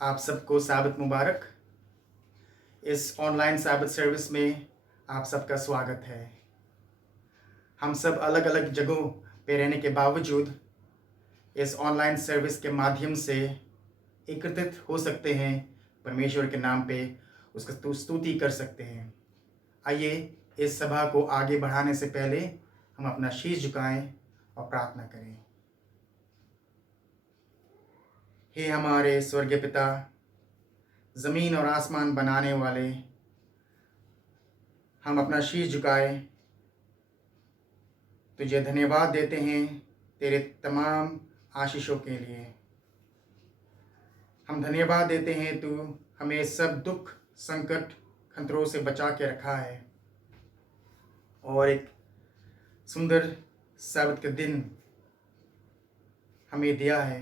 आप सबको साबित मुबारक। इस ऑनलाइन साबित सर्विस में आप सबका स्वागत है। हम सब अलग अलग जगहों पे रहने के बावजूद इस ऑनलाइन सर्विस के माध्यम से एकत्रित हो सकते हैं, परमेश्वर के नाम पे उसका स्तुति कर सकते हैं। आइए इस सभा को आगे बढ़ाने से पहले हम अपना शीश झुकाएं और प्रार्थना करें। हे हमारे स्वर्गीय पिता, ज़मीन और आसमान बनाने वाले, हम अपना शीश झुकाए तुझे धन्यवाद देते हैं तेरे तमाम आशीषों के लिए। हम धन्यवाद देते हैं तू हमें सब दुख संकट खतरों से बचा के रखा है और एक सुंदर सब्त के दिन हमें दिया है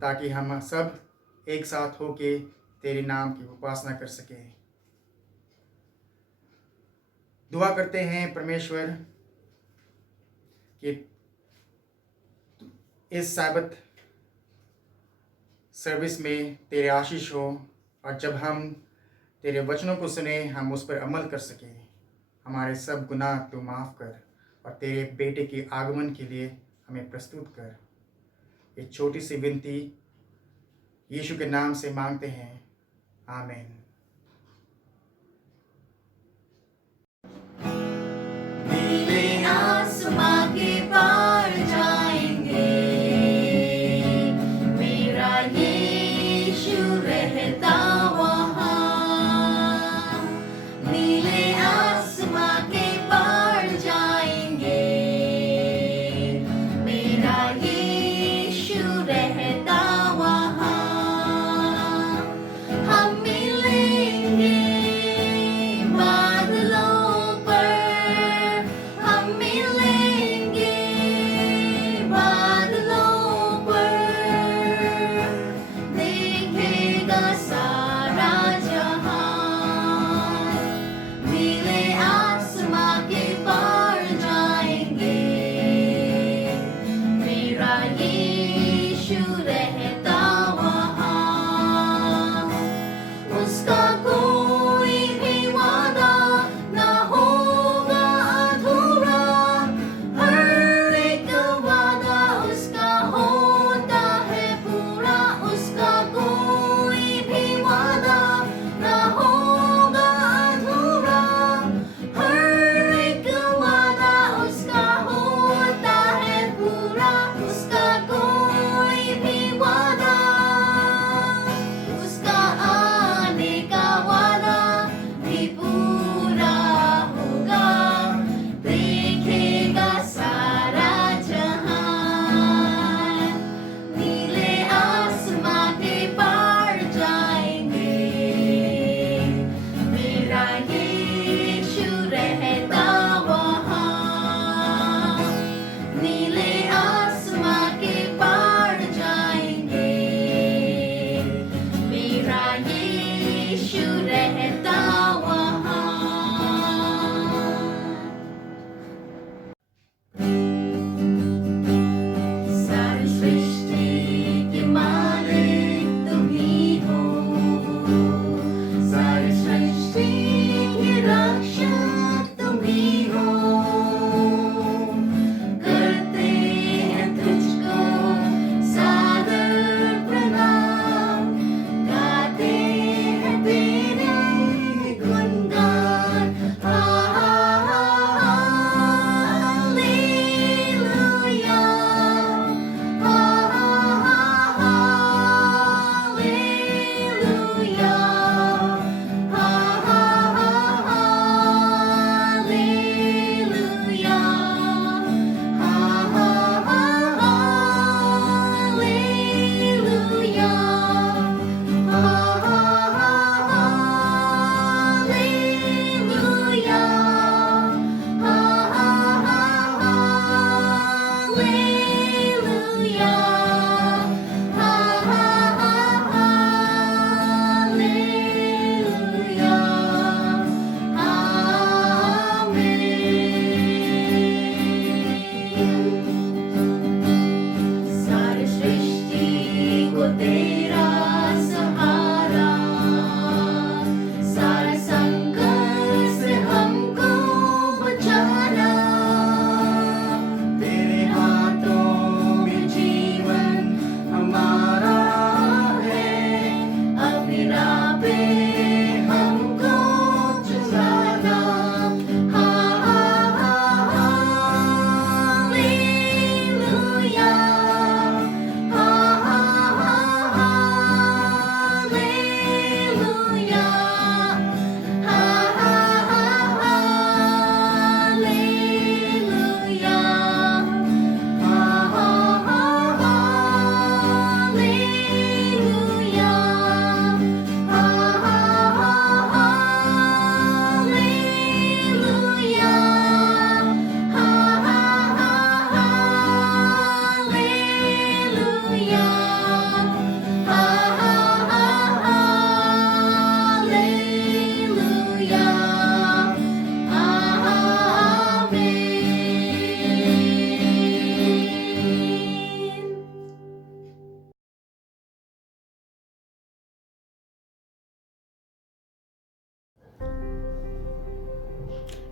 ताकि हम सब एक साथ होके तेरे नाम की उपासना कर सकें। दुआ करते हैं परमेश्वर कि इस साबित सर्विस में तेरे आशीष हो और जब हम तेरे वचनों को सुने हम उस पर अमल कर सकें। हमारे सब गुनाह तू माफ़ कर और तेरे बेटे के आगमन के लिए हमें प्रस्तुत कर। ये छोटी सी विनती यीशु के नाम से मांगते हैं, आमीन। नीले आसमां के पार जाएंगे, मेरा यीशु रहता वहाँ। नीले आसमां के पार जाएंगे, मेरा यीशु रहता वहाँ। हम मिलेंगे बादलों पर, हम मिलेंगे बादलों पर, देखेगा सारा जहां। नीले आसमां के पार जाएंगे, मेरा यीशु रहता वहाँ। उसका कोई भी वादा ना होगा अधूरा, हर एक वादा उसका होता है पूरा। उसका कोई भी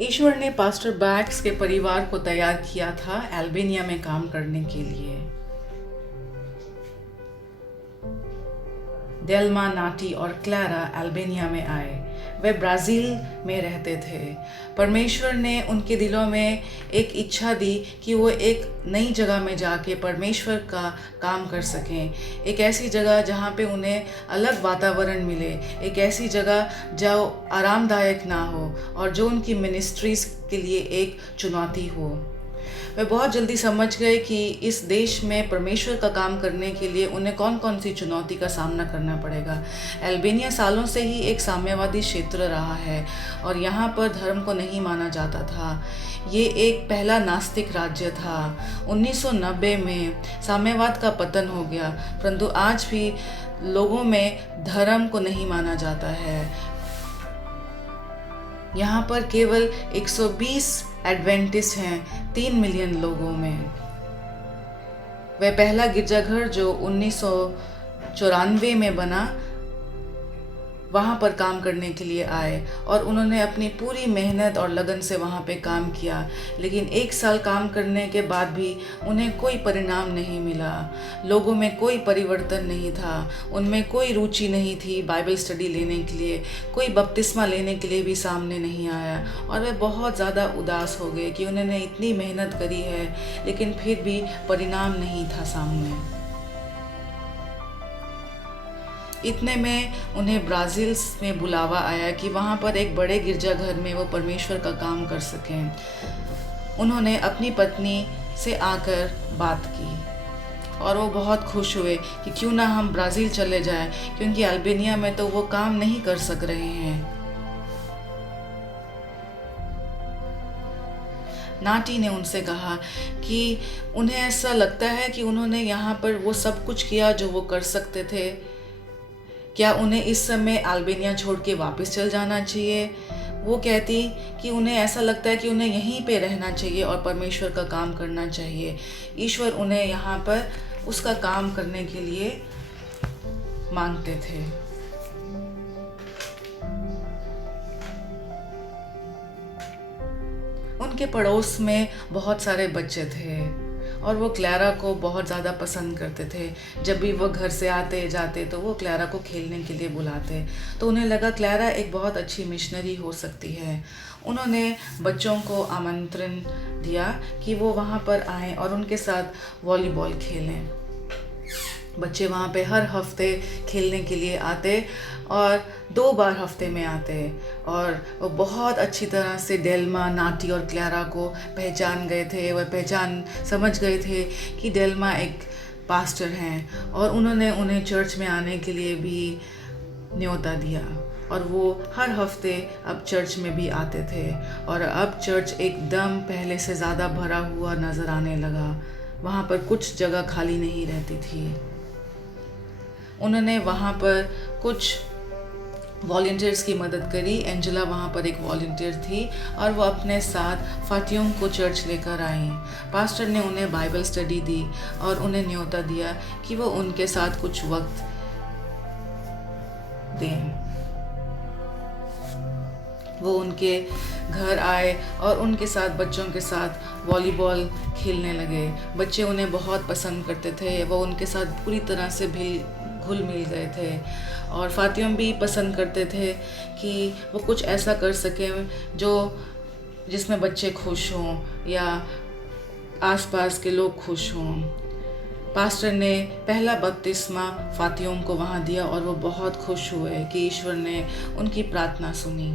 ईश्वर ने पास्टर बैक्स के परिवार को तैयार किया था अल्बानिया में काम करने के लिए। डेल्मा, नाटी और क्लारा अल्बानिया में आए। वे ब्राज़ील में रहते थे। परमेश्वर ने उनके दिलों में एक इच्छा दी कि वो एक नई जगह में जाके परमेश्वर का काम कर सकें। एक ऐसी जगह जहाँ पे उन्हें अलग वातावरण मिले, एक ऐसी जगह जो आरामदायक ना हो और जो उनकी मिनिस्ट्रीज़ के लिए एक चुनौती हो। वे बहुत जल्दी समझ गए कि इस देश में परमेश्वर का काम करने के लिए उन्हें कौन कौन सी चुनौती का सामना करना पड़ेगा। अल्बानिया सालों से ही एक साम्यवादी क्षेत्र रहा है और यहाँ पर धर्म को नहीं माना जाता था। ये एक पहला नास्तिक राज्य था। 1990 में साम्यवाद का पतन हो गया, परंतु आज भी लोगों में धर्म को नहीं माना जाता है। यहाँ पर केवल 120 एडवेंटिस्ट हैं 3 मिलियन लोगों में। वह पहला गिरजाघर जो 1994 में बना, वहाँ पर काम करने के लिए आए और उन्होंने अपनी पूरी मेहनत और लगन से वहाँ पे काम किया। लेकिन 1 साल काम करने के बाद भी उन्हें कोई परिणाम नहीं मिला। लोगों में कोई परिवर्तन नहीं था, उनमें कोई रुचि नहीं थी बाइबल स्टडी लेने के लिए, कोई बपतिस्मा लेने के लिए भी सामने नहीं आया और वे बहुत ज़्यादा उदास हो गए कि उन्होंने इतनी मेहनत करी है लेकिन फिर भी परिणाम नहीं था सामने। इतने में उन्हें ब्राज़ील में बुलावा आया कि वहाँ पर एक बड़े गिरजाघर में वो परमेश्वर का काम कर सकें। उन्होंने अपनी पत्नी से आकर बात की और वो बहुत खुश हुए कि क्यों ना हम ब्राज़ील चले जाएं, क्योंकि अल्बानिया में तो वो काम नहीं कर सक रहे हैं। नाटी ने उनसे कहा कि उन्हें ऐसा लगता है कि उन्होंने यहाँ पर वो सब कुछ किया जो वो कर सकते थे। क्या उन्हें इस समय अल्बानिया छोड़ के वापस चल जाना चाहिए? वो कहती कि उन्हें ऐसा लगता है कि उन्हें यहीं पे रहना चाहिए और परमेश्वर का काम करना चाहिए। ईश्वर उन्हें यहाँ पर उसका काम करने के लिए मांगते थे। उनके पड़ोस में बहुत सारे बच्चे थे और वो क्लारा को बहुत ज़्यादा पसंद करते थे। जब भी वो घर से आते जाते तो वो क्लारा को खेलने के लिए बुलाते, तो उन्हें लगा क्लारा एक बहुत अच्छी मिशनरी हो सकती है। उन्होंने बच्चों को आमंत्रण दिया कि वो वहाँ पर आएँ और उनके साथ वॉलीबॉल खेलें। बच्चे वहाँ पे हर हफ्ते खेलने के लिए आते और 2 बार हफ्ते में आते और वो बहुत अच्छी तरह से डेल्मा, नाटी और क्लारा को पहचान गए थे। वह समझ गए थे कि डेल्मा एक पास्टर हैं और उन्होंने उन्हें चर्च में आने के लिए भी न्योता दिया और वो हर हफ्ते अब चर्च में भी आते थे और अब चर्च एकदम पहले से ज़्यादा भरा हुआ नज़र आने लगा। वहाँ पर कुछ जगह खाली नहीं रहती थी। उन्होंने वहाँ पर कुछ वॉलंटियर्स की मदद करी। एंजेला वहाँ पर एक वॉलंटियर थी और वो अपने साथ फातियों को चर्च लेकर आई। पास्टर ने उन्हें बाइबल स्टडी दी और उन्हें न्योता दिया कि वो उनके साथ कुछ वक्त दें। वो उनके घर आए और उनके साथ बच्चों के साथ वॉलीबॉल खेलने लगे। बच्चे उन्हें बहुत पसंद करते थे। वो उनके साथ पूरी तरह से घुल मिल गए थे और फातियों भी पसंद करते थे कि वो कुछ ऐसा कर सकें जिसमें बच्चे खुश हों या आसपास के लोग खुश हों। पास्टर ने पहला बपतिस्मा फातियों को वहाँ दिया और वो बहुत खुश हुए कि ईश्वर ने उनकी प्रार्थना सुनी।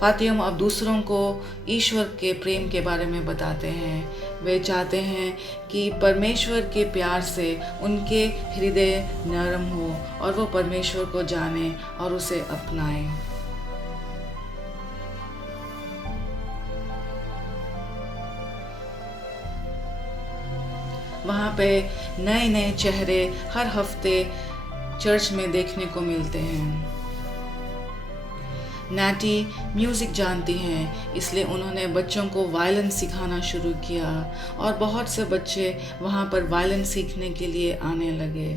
फातियों अब दूसरों को ईश्वर के प्रेम के बारे में बताते हैं। वे चाहते हैं कि परमेश्वर के प्यार से उनके हृदय नरम हो और वो परमेश्वर को जाने और उसे अपनाएं। वहाँ पे नए नए चेहरे हर हफ्ते चर्च में देखने को मिलते हैं। नाटी म्यूज़िक जानती हैं, इसलिए उन्होंने बच्चों को वायलिन सिखाना शुरू किया और बहुत से बच्चे वहाँ पर वायलिन सीखने के लिए आने लगे।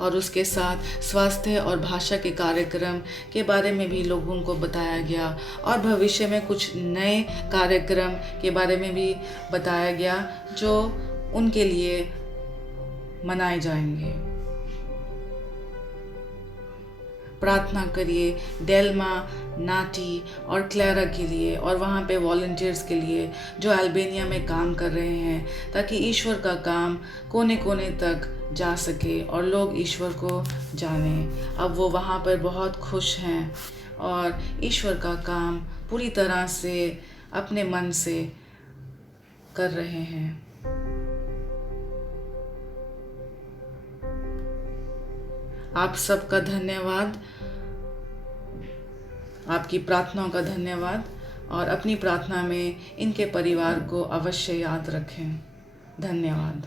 और उसके साथ स्वास्थ्य और भाषा के कार्यक्रम के बारे में भी लोगों को बताया गया और भविष्य में कुछ नए कार्यक्रम के बारे में भी बताया गया जो उनके लिए मनाए जाएंगे। प्रार्थना करिए डेल्मा, नाटी और क्लैरा के लिए और वहाँ पे वॉलंटियर्स के लिए जो अल्बानिया में काम कर रहे हैं, ताकि ईश्वर का काम कोने कोने तक जा सके और लोग ईश्वर को जानें। अब वो वहाँ पर बहुत खुश हैं और ईश्वर का काम पूरी तरह से अपने मन से कर रहे हैं। आप सबका धन्यवाद, आपकी प्रार्थनाओं का धन्यवाद और अपनी प्रार्थना में इनके परिवार को अवश्य याद रखें। धन्यवाद।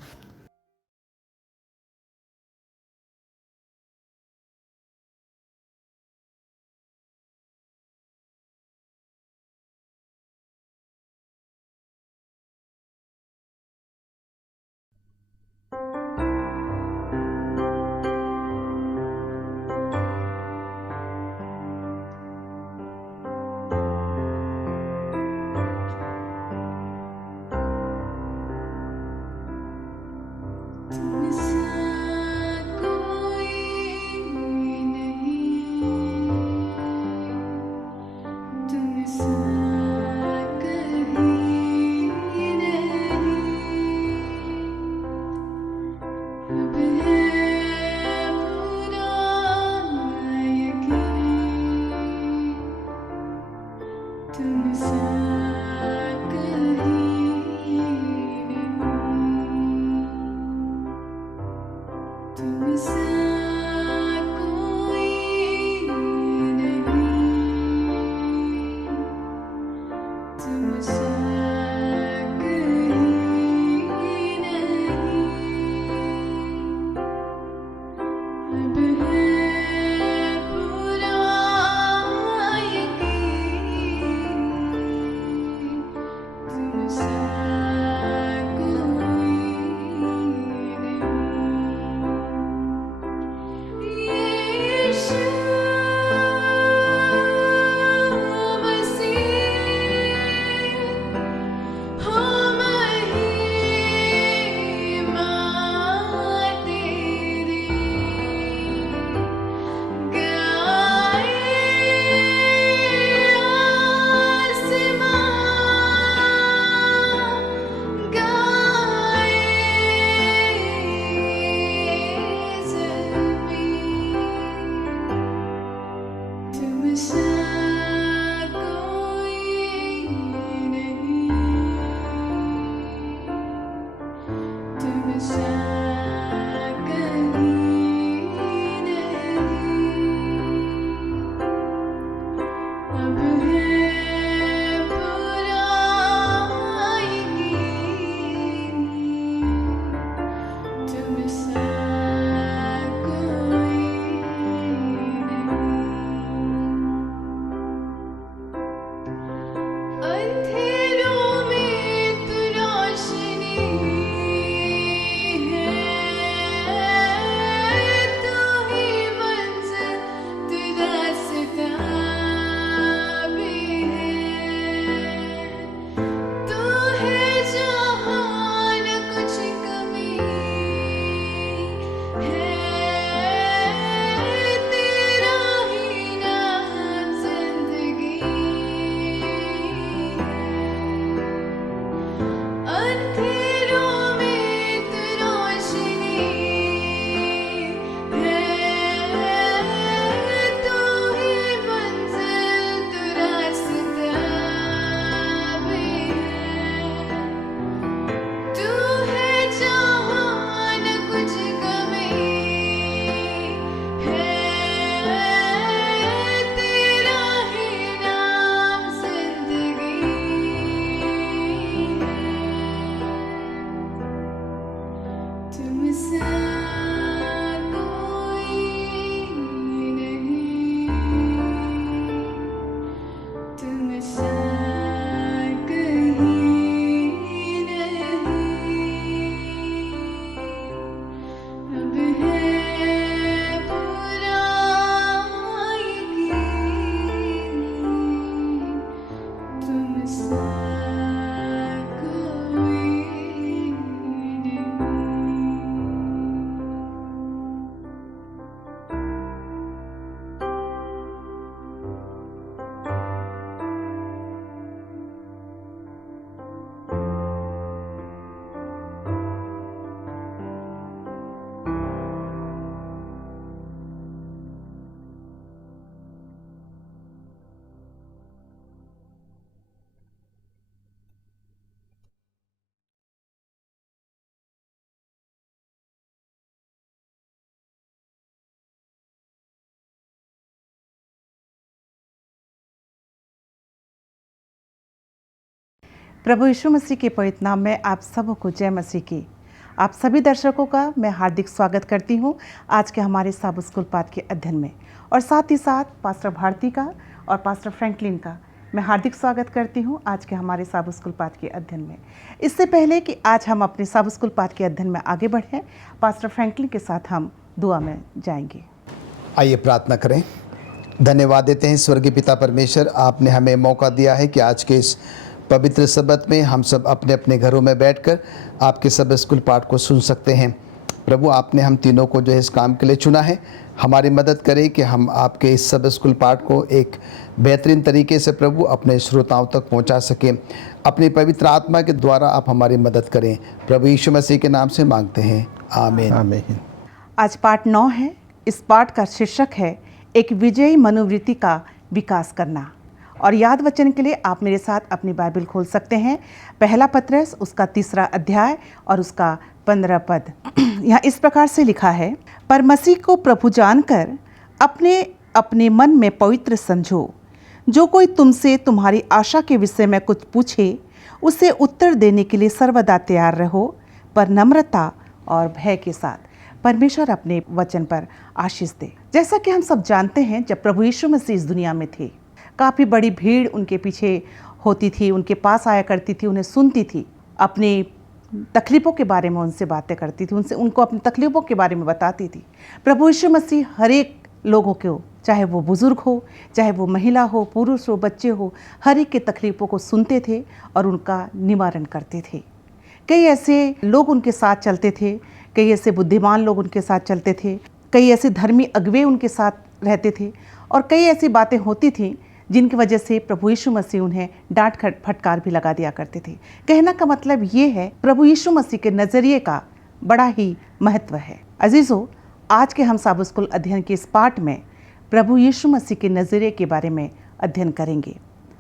प्रभु यीशु मसीह के पवित्र नाम में आप सबको जय मसीह की। आप सभी दर्शकों का मैं हार्दिक स्वागत करती हूं आज के हमारे साबुत स्कूल पाठ के अध्ययन में, और साथ ही साथ पास्टर भारती का और पास्टर फ्रैंकलिन का मैं हार्दिक स्वागत करती हूं आज के हमारे साबुत स्कूल पाठ के अध्ययन में। इससे पहले कि आज हम अपने साबुत स्कूल पाठ के अध्ययन में आगे बढ़ें, पास्टर फ्रैंकलिन के साथ हम दुआ में जाएंगे। आइए प्रार्थना करें। धन्यवाद देते हैं स्वर्गीय पिता परमेश्वर, आपने हमें मौका दिया है कि आज के इस पवित्र सबत में हम सब अपने अपने घरों में बैठकर आपके सब स्कूल पाठ को सुन सकते हैं। प्रभु, आपने हम तीनों को जो है इस काम के लिए चुना है, हमारी मदद करें कि हम आपके इस सब स्कूल पाठ को एक बेहतरीन तरीके से प्रभु अपने श्रोताओं तक पहुंचा सकें। अपनी पवित्र आत्मा के द्वारा आप हमारी मदद करें। प्रभु यीशु मसीह के नाम से मांगते हैं, आमीन। आमीन। आज पाठ 9 है। इस पाठ का शीर्षक है एक विजयी मनोवृत्ति का विकास करना। और याद वचन के लिए आप मेरे साथ अपनी बाइबल खोल सकते हैं। पहला पत्रस उसका 3 अध्याय और उसका 15 पद। यहाँ इस प्रकार से लिखा है, पर मसीह को प्रभु जानकर अपने अपने मन में पवित्र समझो। जो कोई तुमसे तुम्हारी आशा के विषय में कुछ पूछे उसे उत्तर देने के लिए सर्वदा तैयार रहो, पर नम्रता और भय के साथ। परमेश्वर अपने वचन पर आशीष दे। जैसा कि हम सब जानते हैं, जब प्रभु यीशु मसीह इस दुनिया में थे, काफ़ी बड़ी भीड़ उनके पीछे होती थी, उनके पास आया करती थी, उन्हें सुनती थी, अपनी तकलीफ़ों के बारे में उनसे बातें करती थी, उनको अपनी तकलीफ़ों के बारे में बताती थी। प्रभु यीशु मसीह हर एक लोगों को, चाहे वो बुज़ुर्ग हो, चाहे वो महिला हो, पुरुष हो, बच्चे हो, हर एक के तकलीफ़ों को सुनते थे और उनका निवारण करते थे। कई ऐसे लोग उनके साथ चलते थे, कई ऐसे बुद्धिमान लोग उनके साथ चलते थे, कई ऐसे धर्मी अगुवे उनके साथ रहते थे, और कई ऐसी बातें होती थीं जिनकी वजह से प्रभु यीशु मसीह उन्हें डांट फटकार भी लगा दिया करते थे। कहने का मतलब ये है, प्रभु यीशु मसीह के नज़रिए का बड़ा ही महत्व है। अजीज़ों, आज के हम साबुत स्कूल अध्ययन के इस पाठ में प्रभु यीशु मसीह के नज़रिए के बारे में अध्ययन करेंगे।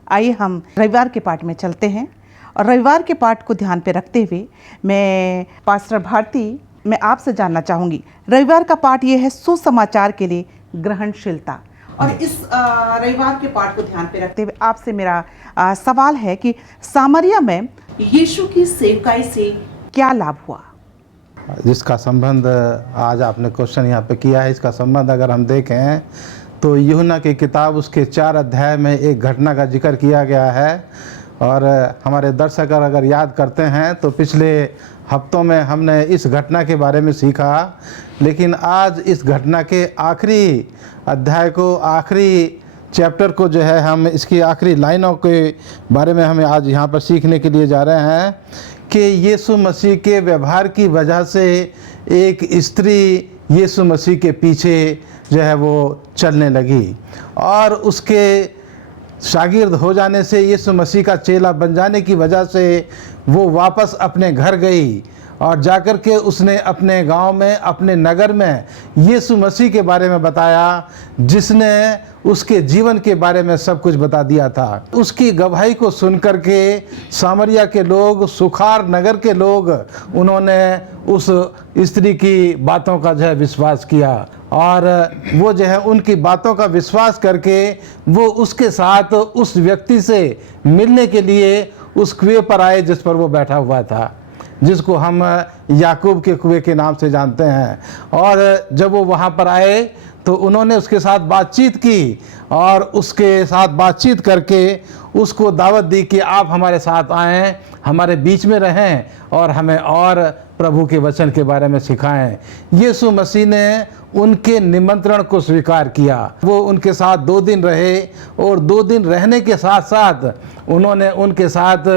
आइए हम रविवार के पाठ में चलते हैं, और रविवार के पाठ को ध्यान पे रखते हुए मैं पास्टर भारती, मैं आपसे जानना चाहूँगी, रविवार का पाठ ये है सुसमाचार के लिए ग्रहणशीलता। और इस रविवार के पाठ को ध्यान पे रखते हुए आपसे मेरा सवाल है कि सामरिया में यीशु की सेवकाई से क्या लाभ हुआ? जिसका संबंध आज आपने क्वेश्चन यहाँ पे किया है, इसका संबंध अगर हम देखें तो यूहन्ना की किताब उसके 4 अध्याय में एक घटना का जिक्र किया गया है। और हमारे दर्शक अगर याद करते हैं तो पिछले हफ्तों में हमने इस घटना के बारे में सीखा, लेकिन आज इस घटना के आखिरी अध्याय को, आखिरी चैप्टर को जो है, हम इसकी आखिरी लाइनों के बारे में हमें आज यहाँ पर सीखने के लिए जा रहे हैं कि यीशु मसीह के व्यवहार की वजह से एक स्त्री यीशु मसीह के पीछे जो है वो चलने लगी, और उसके शागिर्द हो जाने से, यीशु मसीह का चेला बन जाने की वजह से वो वापस अपने घर गई, और जाकर के उसने अपने गांव में, अपने नगर में यीशु मसीह के बारे में बताया, जिसने उसके जीवन के बारे में सब कुछ बता दिया था। उसकी गवाही को सुनकर के सामरिया के लोग, सुखार नगर के लोग, उन्होंने उस स्त्री की बातों का जो है विश्वास किया, और वो जो है उनकी बातों का विश्वास करके वो उसके साथ उस व्यक्ति से मिलने के लिए उस कुएं पर आए जिस पर वो बैठा हुआ था, जिसको हम याकूब के कुएं के नाम से जानते हैं। और जब वो वहाँ पर आए तो उन्होंने उसके साथ बातचीत की, और उसके साथ बातचीत करके उसको दावत दी कि आप हमारे साथ आएँ, हमारे बीच में रहें, और हमें और प्रभु के वचन के बारे में सिखाएं। यीशु मसीह ने उनके निमंत्रण को स्वीकार किया। वो उनके साथ 2 दिन रहे, और 2 दिन रहने के साथ साथ उन्होंने उनके साथ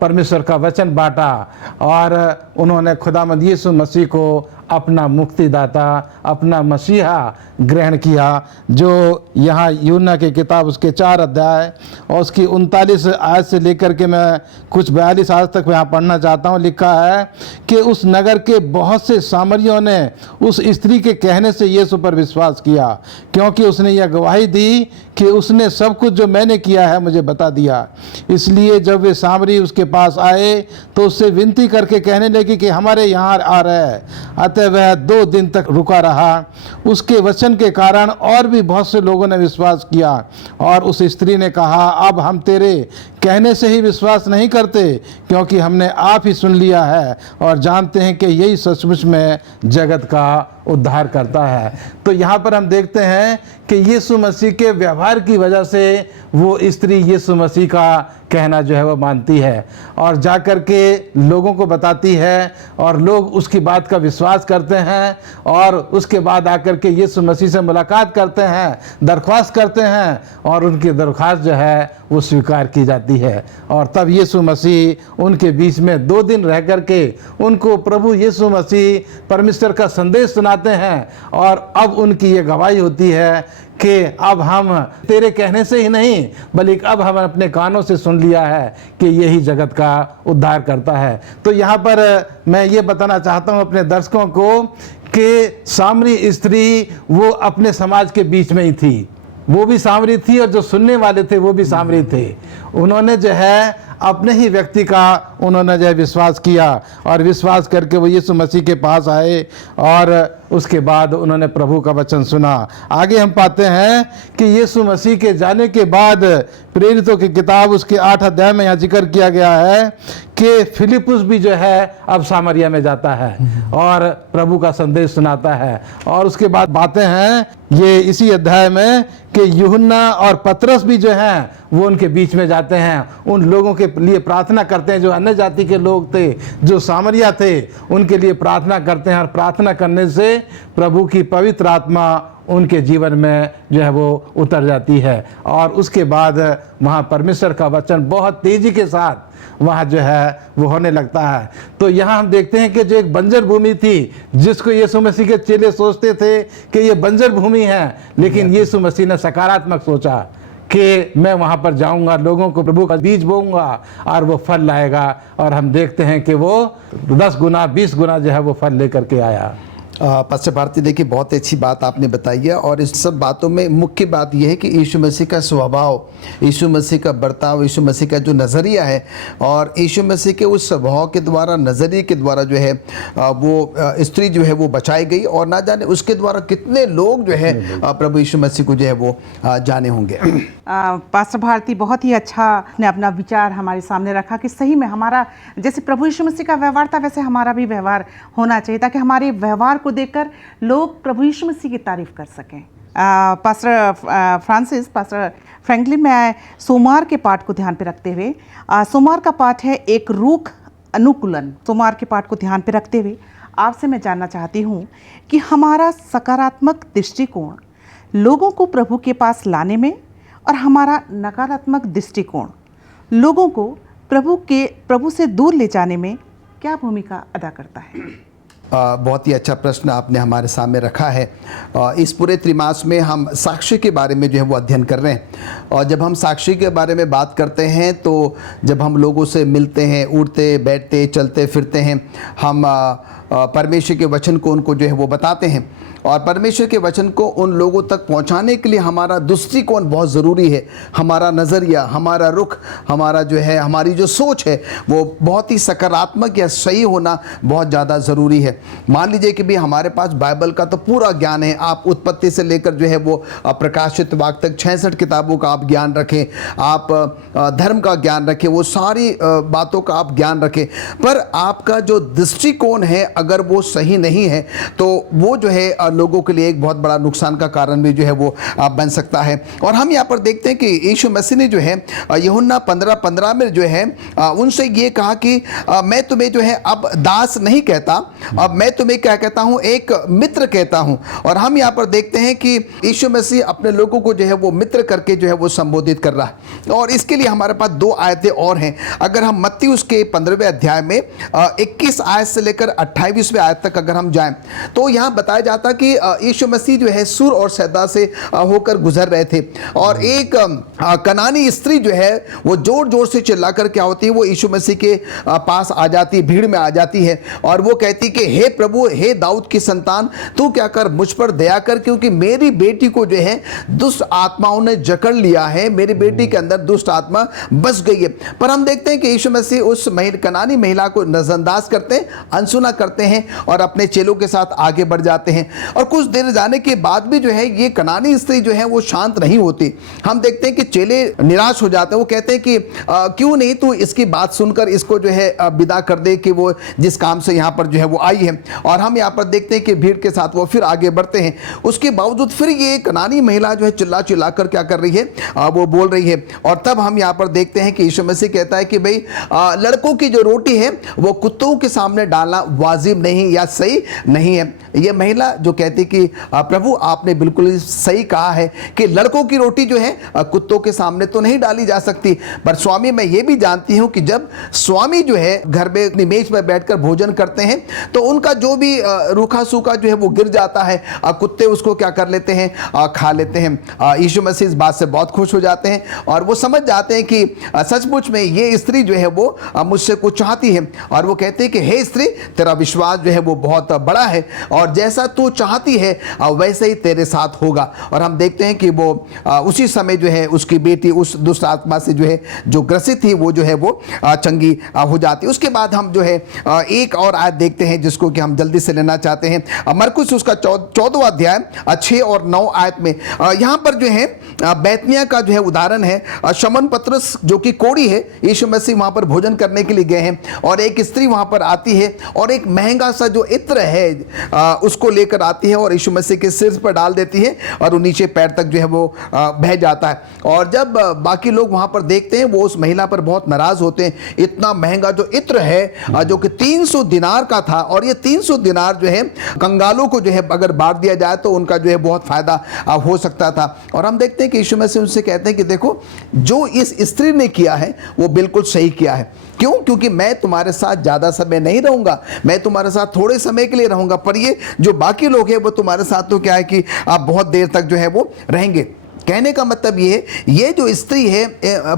परमेश्वर का वचन बांटा, और उन्होंने खुदावंद यीशु मसीह को अपना मुक्तिदाता, अपना मसीहा ग्रहण किया, जो यहाँ यूहन्ना की किताब उसके 4 अध्याय और उसकी 39 आयत से लेकर के मैं कुछ 42 आयत तक यहाँ पढ़ना चाहता हूँ। लिखा है कि उस नगर के बहुत से सामरियों ने उस स्त्री के कहने से यीशु पर विश्वास किया, क्योंकि उसने यह गवाही दी कि उसने सब कुछ जो मैंने किया है मुझे बता दिया। इसलिए जब वे सामरी उसके पास आए तो उससे विनती करके कहने लगी कि हमारे यहाँ आ रहा है। अतः वह 2 दिन तक रुका रहा। उसके वचन के कारण और भी बहुत से लोगों ने विश्वास किया, और उस स्त्री ने कहा, अब हम तेरे कहने से ही विश्वास नहीं करते, क्योंकि हमने आप ही सुन लिया है और जानते हैं कि यही सचमुच में जगत का उद्धार करता है। तो यहाँ पर हम देखते हैं कि यीशु मसीह के व्यवहार की वजह से वो स्त्री यीशु मसीह का कहना जो है वो मानती है और जा कर के लोगों को बताती है और लोग उसकी बात का विश्वास करते हैं और उसके बाद आकर के यीशु मसीह से मुलाकात करते हैं, दरख्वास्त करते हैं और उनकी दरख्वास्त जो है वो स्वीकार की जाती है। और तब यीशु मसीह उनके बीच में 2 दिन रह कर के उनको प्रभु यीशु मसीह परमेश्वर का संदेश सुनाते हैं और अब उनकी ये गवाही होती है कि अब हम तेरे कहने से ही नहीं बल्कि अब हम अपने कानों से सुन लिया है कि यही जगत का उद्धार करता है। तो यहाँ पर मैं ये बताना चाहता हूँ अपने दर्शकों को कि सामरी स्त्री वो अपने समाज के बीच में ही थी, वो भी सामरी थी और जो सुनने वाले थे वो भी सामरी थे। उन्होंने जो है अपने ही व्यक्ति का उन्होंने जो है विश्वास किया और विश्वास करके वो यीशु मसीह के पास आए और उसके बाद उन्होंने प्रभु का वचन सुना। आगे हम पाते हैं कि यीशु मसीह के जाने के बाद प्रेरितों की किताब उसके 8 अध्याय में यहाँ जिक्र किया गया है कि फिलिपुस भी जो है अब सामरिया में जाता है और प्रभु का संदेश सुनाता है। और उसके बाद बातें हैं ये इसी अध्याय में कि यूहन्ना और पतरस भी जो हैं वो उनके बीच में जाते हैं, उन लोगों के लिए प्रार्थना करते हैं जो अन्य जाति के लोग थे, जो सामरिया थे, उनके लिए प्रार्थना करते हैं और प्रार्थना करने से प्रभु की पवित्र आत्मा उनके जीवन में जो है वो उतर जाती है और उसके बाद वहाँ परमेश्वर का वचन बहुत तेजी के साथ वहाँ जो है वो होने लगता है। तो यहाँ हम देखते हैं कि जो एक बंजर भूमि थी जिसको यीशु मसीह के चेले सोचते थे कि ये बंजर भूमि है, लेकिन यीशु मसीह ने सकारात्मक सोचा कि मैं वहाँ पर जाऊँगा, लोगों को प्रभु का बीज बोऊंगा और वो फल लाएगा। और हम देखते हैं कि वो 10 गुना 20 गुना जो है वो फल लेकर के आया। पास्टर भारती, देखिए बहुत अच्छी बात आपने बताई है और इस सब बातों में मुख्य बात यह है कि यीशु मसीह का स्वभाव, यीशु मसीह का बर्ताव, यीशु मसीह का जो नज़रिया है और यीशु मसीह के उस स्वभाव के द्वारा, नज़रिए के द्वारा जो है वो स्त्री जो है वो बचाई गई और ना जाने उसके द्वारा कितने लोग जो है प्रभु यीशु मसीह को जो है वो जाने होंगे। पास्टर भारती बहुत ही अच्छा ने अपना विचार हमारे सामने रखा कि सही में हमारा जैसे प्रभु यीशु मसीह का व्यवहार था वैसे हमारा भी व्यवहार होना चाहिए ताकि हमारे व्यवहार को देखकर लोग प्रभु यीशु मसीह की तारीफ कर सकें। पास्टर पास्टर फ्रैंकलिन, मैं सोमवार के पाठ को ध्यान पे रखते हुए, सोमवार का पाठ है एक रूख अनुकूलन। सोमवार के पाठ को ध्यान पे रखते हुए आपसे मैं जानना चाहती हूँ कि हमारा सकारात्मक दृष्टिकोण लोगों को प्रभु के पास लाने में और हमारा नकारात्मक दृष्टिकोण लोगों को प्रभु से दूर ले जाने में क्या भूमिका अदा करता है? बहुत ही अच्छा प्रश्न आपने हमारे सामने रखा है। इस पूरे त्रिमास में हम साक्ष्य के बारे में जो है वो अध्ययन कर रहे हैं और जब हम साक्ष्य के बारे में बात करते हैं तो जब हम लोगों से मिलते हैं, उठते बैठते चलते फिरते हैं, हम परमेश्वर के वचन को उनको जो है वो बताते हैं और परमेश्वर के वचन को उन लोगों तक पहुंचाने के लिए हमारा दृष्टिकोण बहुत ज़रूरी है। हमारा नज़रिया, हमारा रुख, हमारा जो है हमारी जो सोच है वो बहुत ही सकारात्मक या सही होना बहुत ज़्यादा ज़रूरी है। मान लीजिए कि भी हमारे पास बाइबल का तो पूरा ज्ञान है, आप उत्पत्ति से लेकर जो है वो प्रकाशित वाक्य तक 66 किताबों का आप ज्ञान रखें, आप धर्म का ज्ञान रखें, वो सारी बातों का आप ज्ञान रखें, पर आपका जो दृष्टिकोण है अगर वो सही नहीं है तो वो जो है लोगों के लिए एक बहुत बड़ा नुकसान का कारण भी जो है वो बन सकता है। और हम यहाँ पर देखते हैं कि यीशु मसीह ने जो है यूहन्ना 15:15 में जो है उनसे ये कहा कि मैं तुम्हें जो है अब दास नहीं कहता, अब मैं तुम्हें क्या कहता हूँ, एक मित्र कहता हूँ। और हम यहाँ पर देखते हैं कि यीशु मसीह अपने लोगों को जो है वो मित्र करके जो है वो संबोधित कर रहा है। और इसके लिए हमारे पास 2 आयतें और हैं। अगर हम मत्ती उसके 15वें अध्याय में 21 आयत से लेकर 28वें आयत तक अगर हम जाएं तो यहाँ बताया जाता कि यीशु मसीह जो है सूर और सैदा से होकर गुजर रहे थे और एक कनानी स्त्री जो है वो जोर जोर से चिल्लाकर क्या होती है, वो यीशु मसीह के पास आ जाती है, भीड़ में आ जाती है और वो कहती कि हे प्रभु, हे दाऊद की संतान, तू क्या कर, मुझ पर दया कर, क्योंकि मेरी बेटी को जो है दुष्ट आत्माओं ने जकड़ लिया है, मेरी बेटी के अंदर दुष्ट आत्मा बस गई है। पर हम देखते हैं कि यीशु मसीह उस कनानी महिला को नजरअंदाज करते हैं, अनसुना करते हैं और अपने चेलों के साथ आगे बढ़ जाते हैं। और कुछ देर जाने के बाद भी जो है ये कनानी स्त्री जो है वो शांत नहीं होती। हम देखते हैं कि चेले निराश हो जाते हैं, वो कहते हैं कि क्यों नहीं तू इसकी बात सुनकर इसको जो है विदा कर दे कि वो जिस काम से यहाँ पर जो है वो आई है। और हम यहाँ पर देखते हैं कि भीड़ के साथ वो फिर आगे बढ़ते हैं। उसके बावजूद फिर ये कनानी महिला जो है चिल्ला चिल्ला कर क्या कर रही है, वो बोल रही है। और तब हम यहाँ पर देखते हैं कि यीशु मसीह कहता है कि भाई लड़कों की जो रोटी है वो कुत्तों के सामने डालना वाजिब नहीं या सही नहीं है। ये महिला जो कहती कि प्रभु आपने बिल्कुल सही कहा है कि लड़कों की रोटी जो है कुत्तों के सामने तो नहीं डाली जा सकती, पर स्वामी मैं ये भी जानती हूँ कि जब स्वामी जो है घर में अपनी मेज पर बैठकर भोजन करते हैं तो उनका जो भी रूखा सूखा जो है वो गिर जाता है, कुत्ते उसको क्या कर लेते हैं, खा लेते हैं। यीशु मसीह इस बात से बहुत खुश हो जाते हैं और वो समझ जाते हैं कि सचमुच में ये स्त्री जो है वो मुझसे कुछ चाहती है। और वो कहते हैं कि हे स्त्री, तेरा विश्वास जो है वो बहुत बड़ा है और जैसा तू चाहती है वैसे ही तेरे साथ होगा। और हम देखते हैं कि वो उसी समय जो है उसकी बेटी उस दुष्ट आत्मा से जो है जो ग्रसित थी वो जो है वो चंगी हो जाती है। उसके बाद हम जो है एक और आयत देखते हैं जिसको कि हम जल्दी से लेना चाहते हैं। मरकुस उसका 14वां अध्याय 6 और 9 आयत में यहाँ पर जो है बैतनिया का जो है उदाहरण है। शमन पतरस जो कि कोढ़ी है, यीशु मसीह वहाँ पर भोजन करने के लिए गए हैं और एक स्त्री वहाँ पर आती है और एक महंगा सा जो इत्र है उसको लेकर आती है और यीशु मसीह के सिर पर डाल देती है और वो नीचे पैर तक जो है वो बह जाता है। और जब बाकी लोग वहाँ पर देखते हैं वो उस महिला पर बहुत नाराज़ होते हैं। इतना महंगा जो इत्र है जो कि 300 दिनार का था और ये 300 दिनार जो है कंगालों को जो है अगर बांट दिया जाए तो उनका जो है बहुत फ़ायदा हो सकता था। और हम देखते हैं कि यीशु मसीह उनसे कहते हैं कि देखो जो इस स्त्री ने किया है वो बिल्कुल सही किया है। क्यों? क्योंकि मैं तुम्हारे साथ ज़्यादा समय नहीं रहूँगा, मैं तुम्हारे साथ थोड़े समय के लिए रहूँगा, पर ये जो बाकी लोग हैं वो तुम्हारे साथ तो क्या है कि आप बहुत देर तक जो है वो रहेंगे। कहने का मतलब ये है ये जो स्त्री है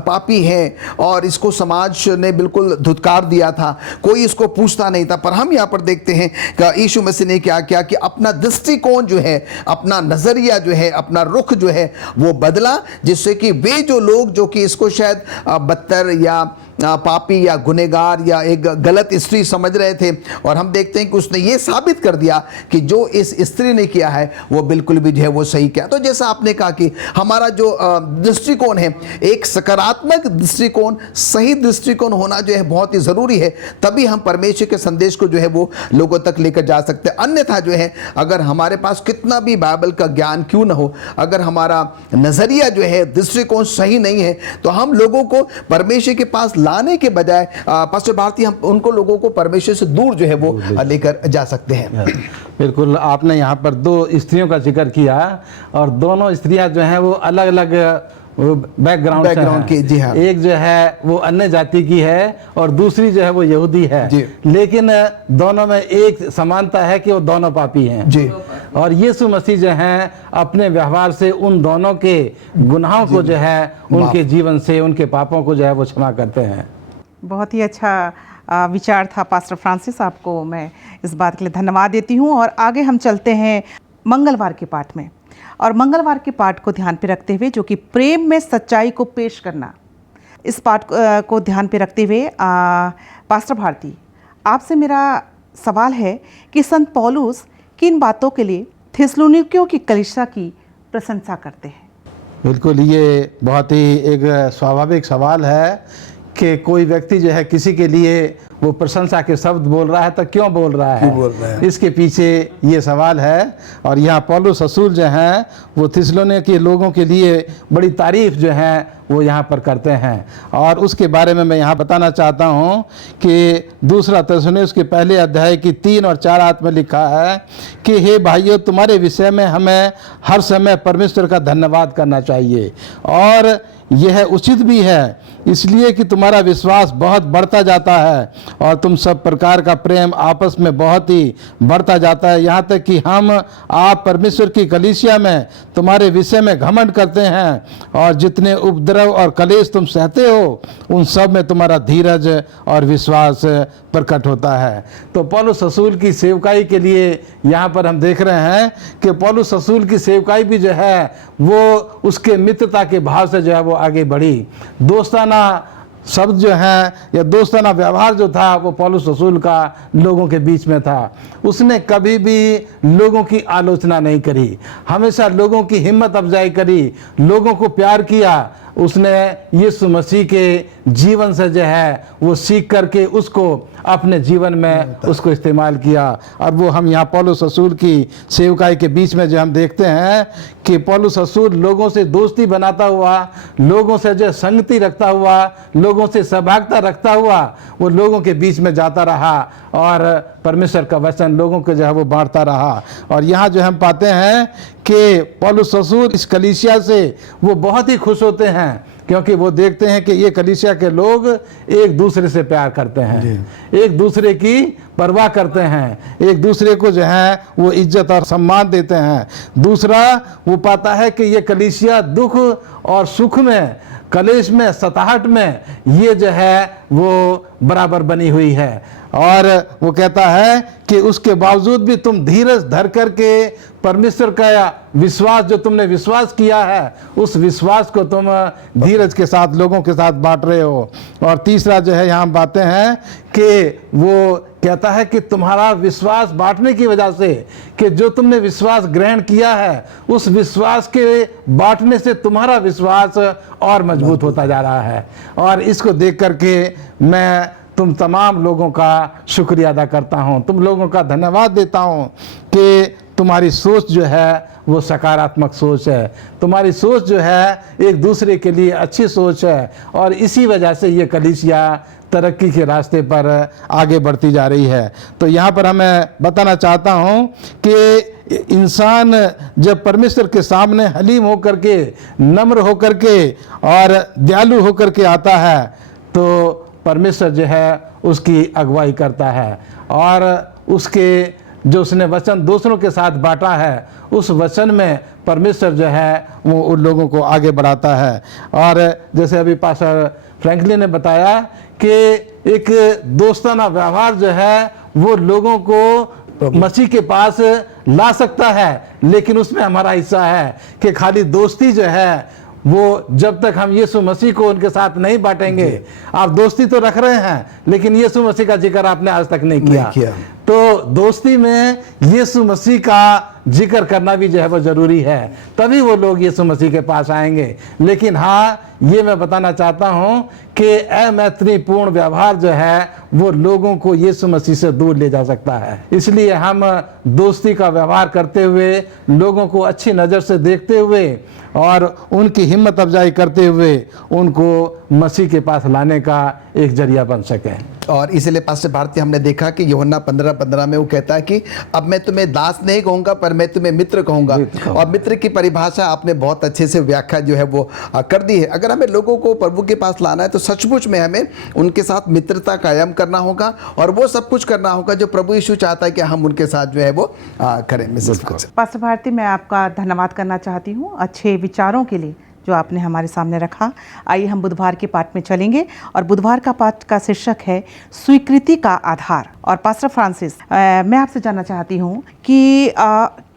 पापी है और इसको समाज ने बिल्कुल धुतकार दिया था, कोई इसको पूछता नहीं था। पर हम यहाँ पर देखते हैं कि यीशु मसीह ने क्या किया कि अपना दृष्टिकोण जो है, अपना नज़रिया जो है, अपना रुख जो है वो बदला, जिससे कि वे जो लोग जो कि इसको शायद बदतर या पापी या गुनहगार या एक गलत स्त्री समझ रहे थे, और हम देखते हैं कि उसने ये साबित कर दिया कि जो इस स्त्री ने किया है वो बिल्कुल भी जो है वो सही किया। तो जैसा आपने कहा कि हमारा जो दृष्टिकोण है एक सकारात्मक दृष्टिकोण, सही दृष्टिकोण होना जो है बहुत ही ज़रूरी है, तभी हम परमेश्वर के संदेश को जो है वो लोगों तक लेकर जा सकते हैं। अन्यथा जो है अगर हमारे पास कितना भी बाइबल का ज्ञान क्यों ना हो, अगर हमारा नज़रिया जो है दृष्टिकोण सही नहीं है तो हम लोगों को परमेश्वर के पास लाने के बजाय पास्टर भारती हम उनको लोगों को परमेश्वर से दूर जो है वो लेकर जा सकते हैं। बिल्कुल, आपने यहाँ पर 2 स्त्रियों का जिक्र किया और दोनों स्त्रियां जो हैं वो अलग अलग बैकग्राउंड की, जी हाँ। एक जो है वो अन्य जाति की है और दूसरी जो है वो यहूदी है, लेकिन दोनों में एक समानता है कि वो दोनों पापी हैं जी। और यीशु मसीह जो हैं अपने व्यवहार से उन दोनों के गुनाहों को जो है उनके जीवन से उनके पापों को जो है वो क्षमा करते हैं। बहुत ही अच्छा विचार था पास्टर फ्रांसिस, आपको मैं इस बात के लिए धन्यवाद देती हूँ। और आगे हम चलते हैं मंगलवार के पाठ में, और मंगलवार के पाठ को ध्यान पे रखते हुए जो कि प्रेम में सच्चाई को पेश करना, इस पाठ को ध्यान पे रखते हुए पास्टर भारती आपसे मेरा सवाल है कि संत पौलुस किन बातों के लिए थिस्सलुनीकियों की कलीसिया की प्रशंसा करते हैं? बिल्कुल, ये बहुत ही एक स्वाभाविक सवाल है कि कोई व्यक्ति जो है किसी के लिए वो प्रशंसा के शब्द बोल रहा है तो क्यों बोल रहा है, इसके पीछे ये सवाल है। और यहाँ पौलुस रसूल जो हैं वो थिस्सलुनीके के लोगों के लिए बड़ी तारीफ जो है वो यहाँ पर करते हैं, और उसके बारे में मैं यहाँ बताना चाहता हूँ कि 2 थिस्सलुनीके के पहले अध्याय की 3 और 4 आयत में लिखा है कि हे भाइयों, तुम्हारे विषय में हमें हर समय परमेश्वर का धन्यवाद करना चाहिए, और यह उचित भी है, इसलिए कि तुम्हारा विश्वास बहुत बढ़ता जाता है और तुम सब प्रकार का प्रेम आपस में बहुत ही बढ़ता जाता है, यहाँ तक कि हम आप परमेश्वर की कलीसिया में तुम्हारे विषय में घमंड करते हैं, और जितने उपद्रव और कलेश तुम सहते हो उन सब में तुम्हारा धीरज और विश्वास प्रकट होता है। तो पौलुस रसूल की सेवकाई के लिए यहाँ पर हम देख रहे हैं कि पौलुस रसूल की सेवकाई भी जो है वो उसके मित्रता के भाव से जो है वो आगे बढ़ी, दोस्ताना शब्द जो है या दोस्ताना व्यवहार जो था वो पौलुस रसूल का लोगों के बीच में था। उसने कभी भी लोगों की आलोचना नहीं करी, हमेशा लोगों की हिम्मत अफजाई करी, लोगों को प्यार किया। उसने यीशु मसीह के जीवन से जो है वो सीख करके उसको अपने जीवन में उसको इस्तेमाल किया। और वो हम यहाँ पौलुस रसूल की सेवकाई के बीच में जो हम देखते हैं कि पौलुस रसूल लोगों से दोस्ती बनाता हुआ, लोगों से जो संगति रखता हुआ, लोगों से सहभागिता रखता हुआ वो लोगों के बीच में जाता रहा और परमेश्वर का वचन लोगों को जो है वो बांटता रहा। और यहाँ जो हम पाते हैं कि पौलुस रसूल इस कलीसिया से वो बहुत ही खुश होते हैं, क्योंकि वो देखते हैं कि ये कलीसिया के लोग एक दूसरे से प्यार करते हैं, एक दूसरे की परवाह करते हैं, एक दूसरे को जो है वो इज्जत और सम्मान देते हैं। दूसरा वो पाता है कि ये कलीसिया दुख और सुख में, कलेश में, सताहट में ये जो है वो बराबर बनी हुई है। और वो कहता है कि उसके बावजूद भी तुम धीरज धर करके परमेश्वर का विश्वास जो तुमने विश्वास किया है उस विश्वास को तुम धीरज के साथ लोगों के साथ बांट रहे हो। और तीसरा जो है यहाँ बातें हैं कि वो कहता है कि तुम्हारा विश्वास बांटने की वजह से, कि जो तुमने विश्वास ग्रहण किया है उस विश्वास के बांटने से तुम्हारा विश्वास और मजबूत होता जा रहा है। और इसको देख करके मैं तुम तमाम लोगों का शुक्रिया अदा करता हूँ, तुम लोगों का धन्यवाद देता हूँ कि तुम्हारी सोच जो है वो सकारात्मक सोच है, तुम्हारी सोच जो है एक दूसरे के लिए अच्छी सोच है। और इसी वजह से ये कलीसिया तरक्की के रास्ते पर आगे बढ़ती जा रही है। तो यहाँ पर हमें बताना चाहता हूँ कि इंसान जब परमेश्वर के सामने हलीम होकर के, नम्र होकर के और दयालु होकर के आता है तो परमेश्वर जो है उसकी अगुवाई करता है और उसके जो उसने वचन दूसरों के साथ बांटा है उस वचन में परमेश्वर जो है वो उन लोगों को आगे बढ़ाता है। और जैसे अभी पास्टर फ्रैंकलिन ने बताया कि एक दोस्ताना व्यवहार जो है वो लोगों को मसीह के पास ला सकता है, लेकिन उसमें हमारा हिस्सा है कि खाली दोस्ती जो है वो जब तक हम यीशु मसीह को उनके साथ नहीं बांटेंगे, आप दोस्ती तो रख रहे हैं लेकिन यीशु मसीह का जिक्र आपने आज तक नहीं किया। तो दोस्ती में यीशु मसीह का जिक्र करना भी जो है वो जरूरी है, तभी वो लोग यीशु मसीह के पास आएंगे। लेकिन हाँ, ये मैं बताना चाहता हूँ कि अमैत्रीपूर्ण व्यवहार जो है वो लोगों को यीशु मसीह से दूर ले जा सकता है। इसलिए हम दोस्ती का व्यवहार करते हुए, लोगों को अच्छी नज़र से देखते हुए और उनकी हिम्मत अफजाई करते हुए उनको मसीह के पास लाने का एक जरिया बन सके। और इसलिए पास्टर भारती हमने देखा कि यूहन्ना 15:15 में वो कहता है कि अब मैं तुम्हें दास नहीं कहूँगा पर मैं तुम्हें मित्र कहूँगा। और मित्र की परिभाषा आपने बहुत अच्छे से व्याख्या जो है वो कर दी है। अगर हमें लोगों को प्रभु के पास लाना है तो सचमुच में हमें उनके साथ मित्रता कायम करना होगा और वो सब कुछ करना होगा जो प्रभु यीशु चाहता है कि हम उनके साथ जो है वो करें। मिसेस पास्टर भारती, मैं आपका धन्यवाद करना चाहती हूँ अच्छे विचारों के लिए जो आपने हमारे सामने रखा। आइए हम बुधवार के पाठ में चलेंगे और बुधवार का पाठ का शीर्षक है स्वीकृति का आधार। और पास्टर फ्रांसिस, मैं आपसे जानना चाहती हूँ कि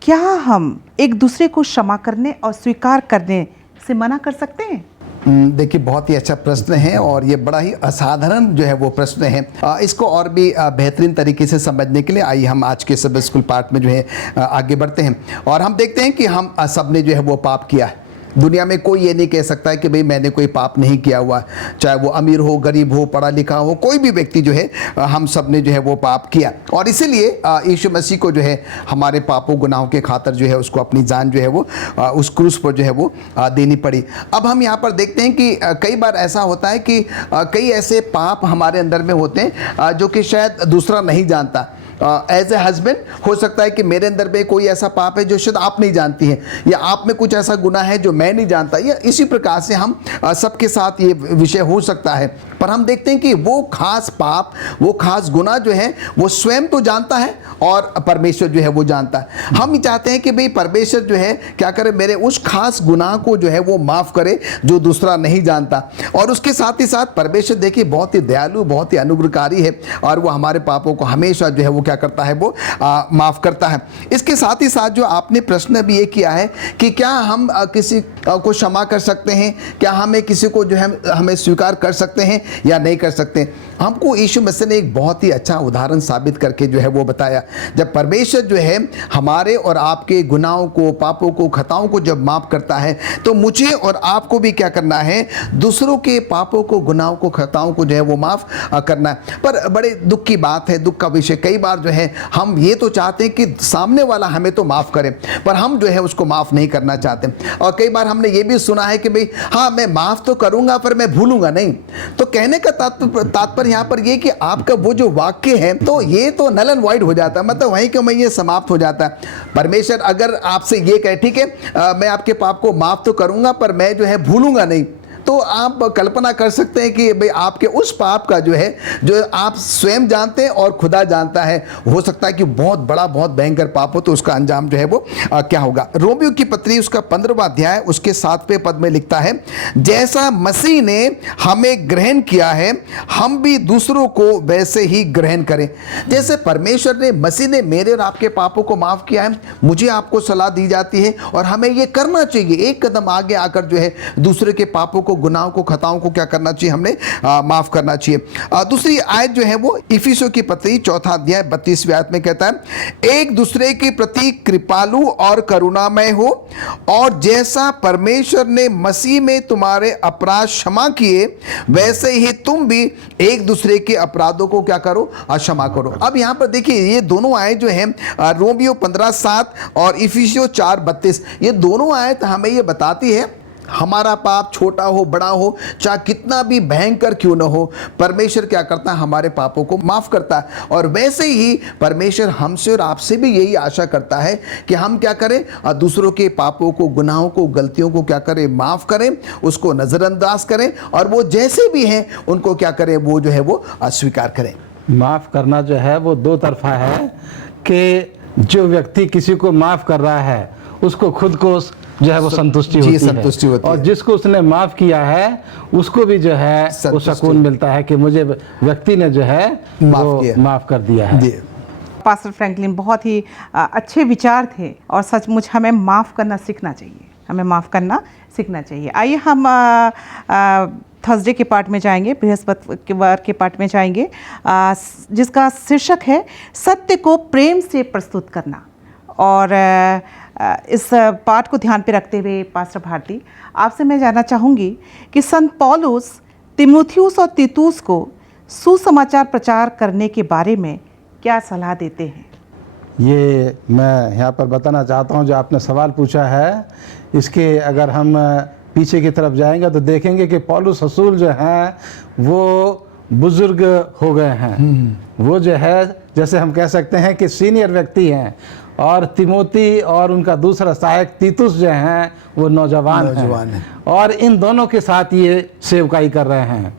क्या हम एक दूसरे को क्षमा करने और स्वीकार करने से मना कर सकते हैं? देखिए, बहुत ही अच्छा प्रश्न है और ये बड़ा ही असाधारण जो है वो प्रश्न है। इसको और भी बेहतरीन तरीके से समझने के लिए आइए हम आज के सब स्कूल पाठ में जो है आगे बढ़ते हैं। और हम देखते हैं कि हम सब ने जो है वो पाप किया है। दुनिया में कोई ये नहीं कह सकता है कि भाई मैंने कोई पाप नहीं किया हुआ, चाहे वो अमीर हो, गरीब हो, पढ़ा लिखा हो, कोई भी व्यक्ति जो है हम सब ने जो है वो पाप किया। और इसीलिए यीशु मसीह को जो है हमारे पापों गुनाहों के खातिर जो है उसको अपनी जान जो है वो उस क्रूस पर जो है वो देनी पड़ी। अब हम यहाँ पर देखते हैं कि कई बार ऐसा होता है कि कई ऐसे पाप हमारे अंदर में होते हैं जो कि शायद दूसरा नहीं जानता। एज ए हस्बैंड हो सकता है कि मेरे अंदर में कोई ऐसा पाप है जो शायद आप नहीं जानती हैं, या आप में कुछ ऐसा गुनाह है जो मैं नहीं जानता, या इसी प्रकार से हम सबके साथ ये विषय हो सकता है। पर हम देखते हैं कि वो खास पाप, वो खास गुनाह जो है वो स्वयं तो जानता है और परमेश्वर जो है वो जानता है। हम चाहते हैं कि भाई परमेश्वर जो है क्या करे, मेरे उस खास गुनाह को जो है वो माफ़ करे जो दूसरा नहीं जानता। और उसके साथ ही साथ परमेश्वर देखिए बहुत ही दयालु, बहुत ही अनुग्रहकारी है और वो हमारे पापों को हमेशा जो है वो क्या करता है वो माफ़ करता है। इसके साथ ही साथ जो आपने प्रश्न भी ये किया है कि क्या हम किसी को क्षमा कर सकते हैं, क्या हमें किसी को जो है हमें स्वीकार कर सकते हैं या नहीं कर सकते। हमको यीशु मसीह ने एक बहुत ही अच्छा उदाहरण साबित करके जो है वो बताया। जब परमेश्वर जो है हमारे और आपके गुनाहों को, पापों को, खताओं को जब माफ़ करता है तो मुझे और आपको भी क्या करना है, दूसरों के पापों को, गुनाहों को, खताओं को जो है वो माफ़ करना है। पर बड़े दुख की बात है, दुख का विषय, कई बार जो है हम ये तो चाहते हैं कि सामने वाला हमें तो माफ़ करे, पर हम जो है उसको माफ़ नहीं करना चाहते। और कई बार हमने ये भी सुना है कि भाई हाँ मैं माफ़ तो करूँगा पर मैं भूलूंगा नहीं। तो कहने का तात्पर्य यहाँ पर ये कि आपका वो जो वाक्य है तो ये तो नल एंड वॉइड हो जाता है, मतलब वहीं के वहीं ये समाप्त हो जाता है। परमेश्वर अगर आपसे ये कहे ठीक है मैं आपके पाप को माफ़ तो करूँगा पर मैं जो है भूलूंगा नहीं, तो आप कल्पना कर सकते हैं कि भाई आपके उस पाप का जो है, जो आप स्वयं जानते हैं और खुदा जानता है, हो सकता है कि बहुत बड़ा, बहुत भयंकर पाप हो, तो उसका अंजाम जो है वो क्या होगा। रोमियो की पत्री उसका 15वां अध्याय उसके 7वें पद में लिखता है, जैसा मसीह ने हमें ग्रहण किया है हम भी दूसरों को वैसे ही ग्रहण करें। जैसे परमेश्वर ने, मसीह ने मेरे और आपके पापों को माफ़ किया है, मुझे आपको सलाह दी जाती है और हमें ये करना चाहिए, एक कदम आगे आकर जो है दूसरे के पापों को, गुनाहों को, खताओं को क्या करना चाहिए, हमने माफ करना चाहिए। दूसरी आयत जो है वो इफिसियों की पत्री 4वां अध्याय 32वें आयत में कहता है, एक दूसरे के प्रति कृपालु और करुणामय हो, और जैसा परमेश्वर ने मसीह में तुम्हारे अपराध क्षमा किए वैसे ही तुम भी एक दूसरे के अपराधों को क्या करो, क्षमा करो। अब यहाँ पर देखिए ये दोनों आयत जो है रोमियो 15:7 और इफिसियों 4:32, ये दोनों आयत हमें ये बताती है हमारा पाप छोटा हो, बड़ा हो, चाहे कितना भी भयंकर क्यों न हो, परमेश्वर क्या करता है, हमारे पापों को माफ़ करता है। और वैसे ही परमेश्वर हमसे और आपसे भी यही आशा करता है कि हम क्या करें, दूसरों के पापों को, गुनाहों को, गलतियों को क्या करें, माफ़ करें, उसको नज़रअंदाज करें, और वो जैसे भी हैं उनको क्या करें, वो जो है वो अस्वीकार करें। माफ़ करना जो है वो दो तरफा है कि जो व्यक्ति किसी को माफ़ कर रहा है उसको खुद को जो है वो संतुष्टि होती है, और जिसको उसने माफ़ किया है उसको भी जो है वो सुकून मिलता है कि मुझे व्यक्ति ने जो है माफ़ कर दिया है। पास्टर फ्रैंकलिन, बहुत ही अच्छे विचार थे और सचमुच हमें माफ़ करना सीखना चाहिए, हमें माफ़ करना सीखना चाहिए। आइए हम थर्सडे के पार्ट में जाएंगे, बृहस्पतिवार के पार्ट में जाएंगे, जिसका शीर्षक है सत्य को प्रेम से प्रस्तुत करना। और इस पाठ को ध्यान पे रखते हुए पास्टर भारती, आपसे मैं जानना चाहूँगी कि संत पौलुस तीमुथियुस और तीतुस को सुसमाचार प्रचार करने के बारे में क्या सलाह देते हैं। ये मैं यहाँ पर बताना चाहता हूँ, जो आपने सवाल पूछा है इसके अगर हम पीछे की तरफ जाएंगे तो देखेंगे कि पौलुस रसूल जो हैं वो बुज़ुर्ग हो गए हैं, वो जो है जैसे हम कह सकते हैं कि सीनियर व्यक्ति हैं, और तिमोती और उनका दूसरा सहायक तीतुस जो हैं वो नौजवान हैं, और इन दोनों के साथ ये सेवकाई कर रहे हैं।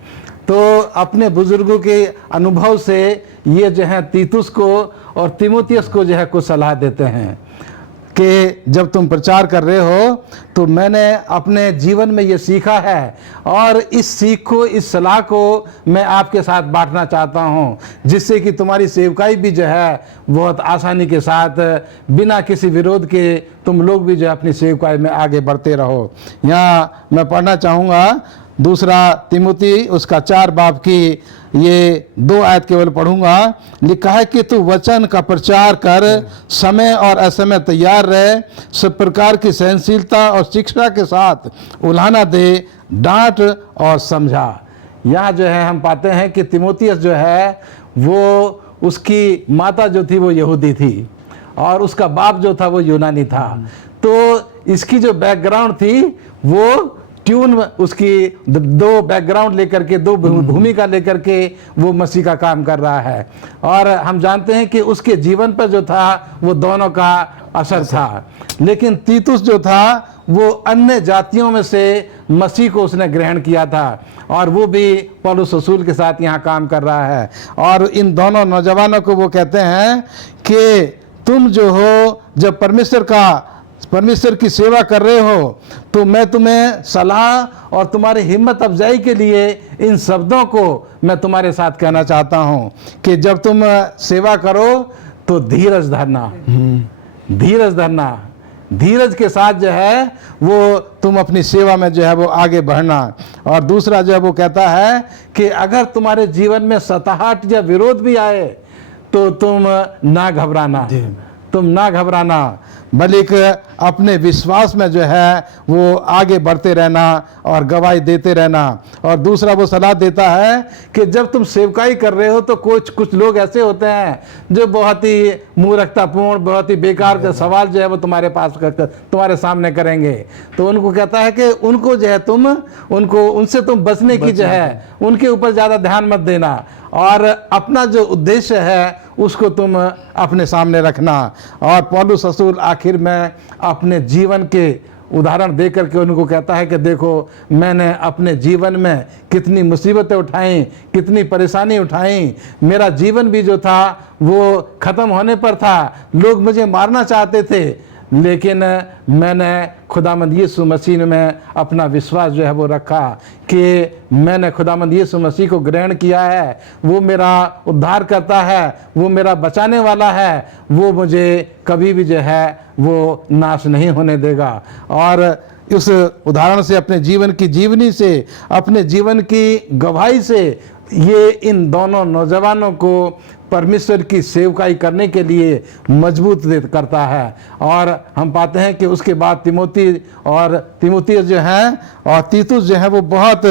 तो अपने बुजुर्गों के अनुभव से ये जो है तीतुस को और तिमोथियस को जो है कुछ सलाह देते हैं कि जब तुम प्रचार कर रहे हो तो मैंने अपने जीवन में ये सीखा है, और इस सीख को, इस सलाह को मैं आपके साथ बांटना चाहता हूँ, जिससे कि तुम्हारी सेवकाई भी जो है बहुत आसानी के साथ, बिना किसी विरोध के तुम लोग भी जो है अपनी सेवकाई में आगे बढ़ते रहो। यहाँ मैं पढ़ना चाहूँगा दूसरा तिमुती उसका 4 बाब की ये 2 आयत केवल पढ़ूंगा। लिखा है कि तू वचन का प्रचार कर, समय और असमय तैयार रहे, सब प्रकार की सहनशीलता और शिक्षा के साथ उलाहना दे, डांट और समझा। यहाँ जो है हम पाते हैं कि तिमोथियस जो है वो, उसकी माता जो थी वो यहूदी थी और उसका बाप जो था वो यूनानी था। तो इसकी जो बैकग्राउंड थी वो ट्यून, उसकी 2 बैकग्राउंड लेकर के, 2 भूमिका लेकर के वो मसीह का काम कर रहा है। और हम जानते हैं कि उसके जीवन पर जो था वो दोनों का असर था। लेकिन तीतुस जो था वो अन्य जातियों में से मसीह को उसने ग्रहण किया था, और वो भी पौलुस रसूल के साथ यहाँ काम कर रहा है। और इन दोनों नौजवानों को वो कहते हैं कि तुम जो हो, जब परमेश्वर की सेवा कर रहे हो तो मैं तुम्हें सलाह और तुम्हारी हिम्मत अफजाई के लिए इन शब्दों को मैं तुम्हारे साथ कहना चाहता हूँ कि जब तुम सेवा करो तो धीरज धरना, धीरज धरना, धीरज के साथ जो है वो तुम अपनी सेवा में जो है वो आगे बढ़ना। और दूसरा जो है वो कहता है कि अगर तुम्हारे जीवन में सताहट या विरोध भी आए तो तुम ना घबराना, तुम ना घबराना, बल्कि अपने विश्वास में जो है वो आगे बढ़ते रहना और गवाही देते रहना। और दूसरा वो सलाह देता है कि जब तुम सेवकाई कर रहे हो तो कुछ लोग ऐसे होते हैं जो बहुत ही मूर्खतापूर्ण, बहुत ही बेकार के सवाल जो है वो तुम्हारे पास तुम्हारे सामने करेंगे। तो उनको कहता है कि उनको जो है तुम उनसे तुम बचने की जो है उनके ऊपर ज़्यादा ध्यान मत देना, और अपना जो उद्देश्य है उसको तुम अपने सामने रखना। और पौलुस रसूल आखिर में अपने जीवन के उदाहरण दे करके उनको कहता है कि देखो मैंने अपने जीवन में कितनी मुसीबतें उठाई, कितनी परेशानी उठाई, मेरा जीवन भी जो था वो ख़त्म होने पर था, लोग मुझे मारना चाहते थे, लेकिन मैंने खुदावंद यीशु मसीह में अपना विश्वास जो है वो रखा कि मैंने खुदावंद यीशु मसीह को ग्रहण किया है, वो मेरा उद्धार करता है, वो मेरा बचाने वाला है, वो मुझे कभी भी जो है वो नाश नहीं होने देगा। और उस उदाहरण से, अपने जीवन की जीवनी से, अपने जीवन की गवाही से ये इन दोनों नौजवानों को परमेश्वर की सेवकाई करने के लिए मजबूत करता है। और हम पाते हैं कि उसके बाद तीमुथियुस जो हैं और तीतुस जो है वो बहुत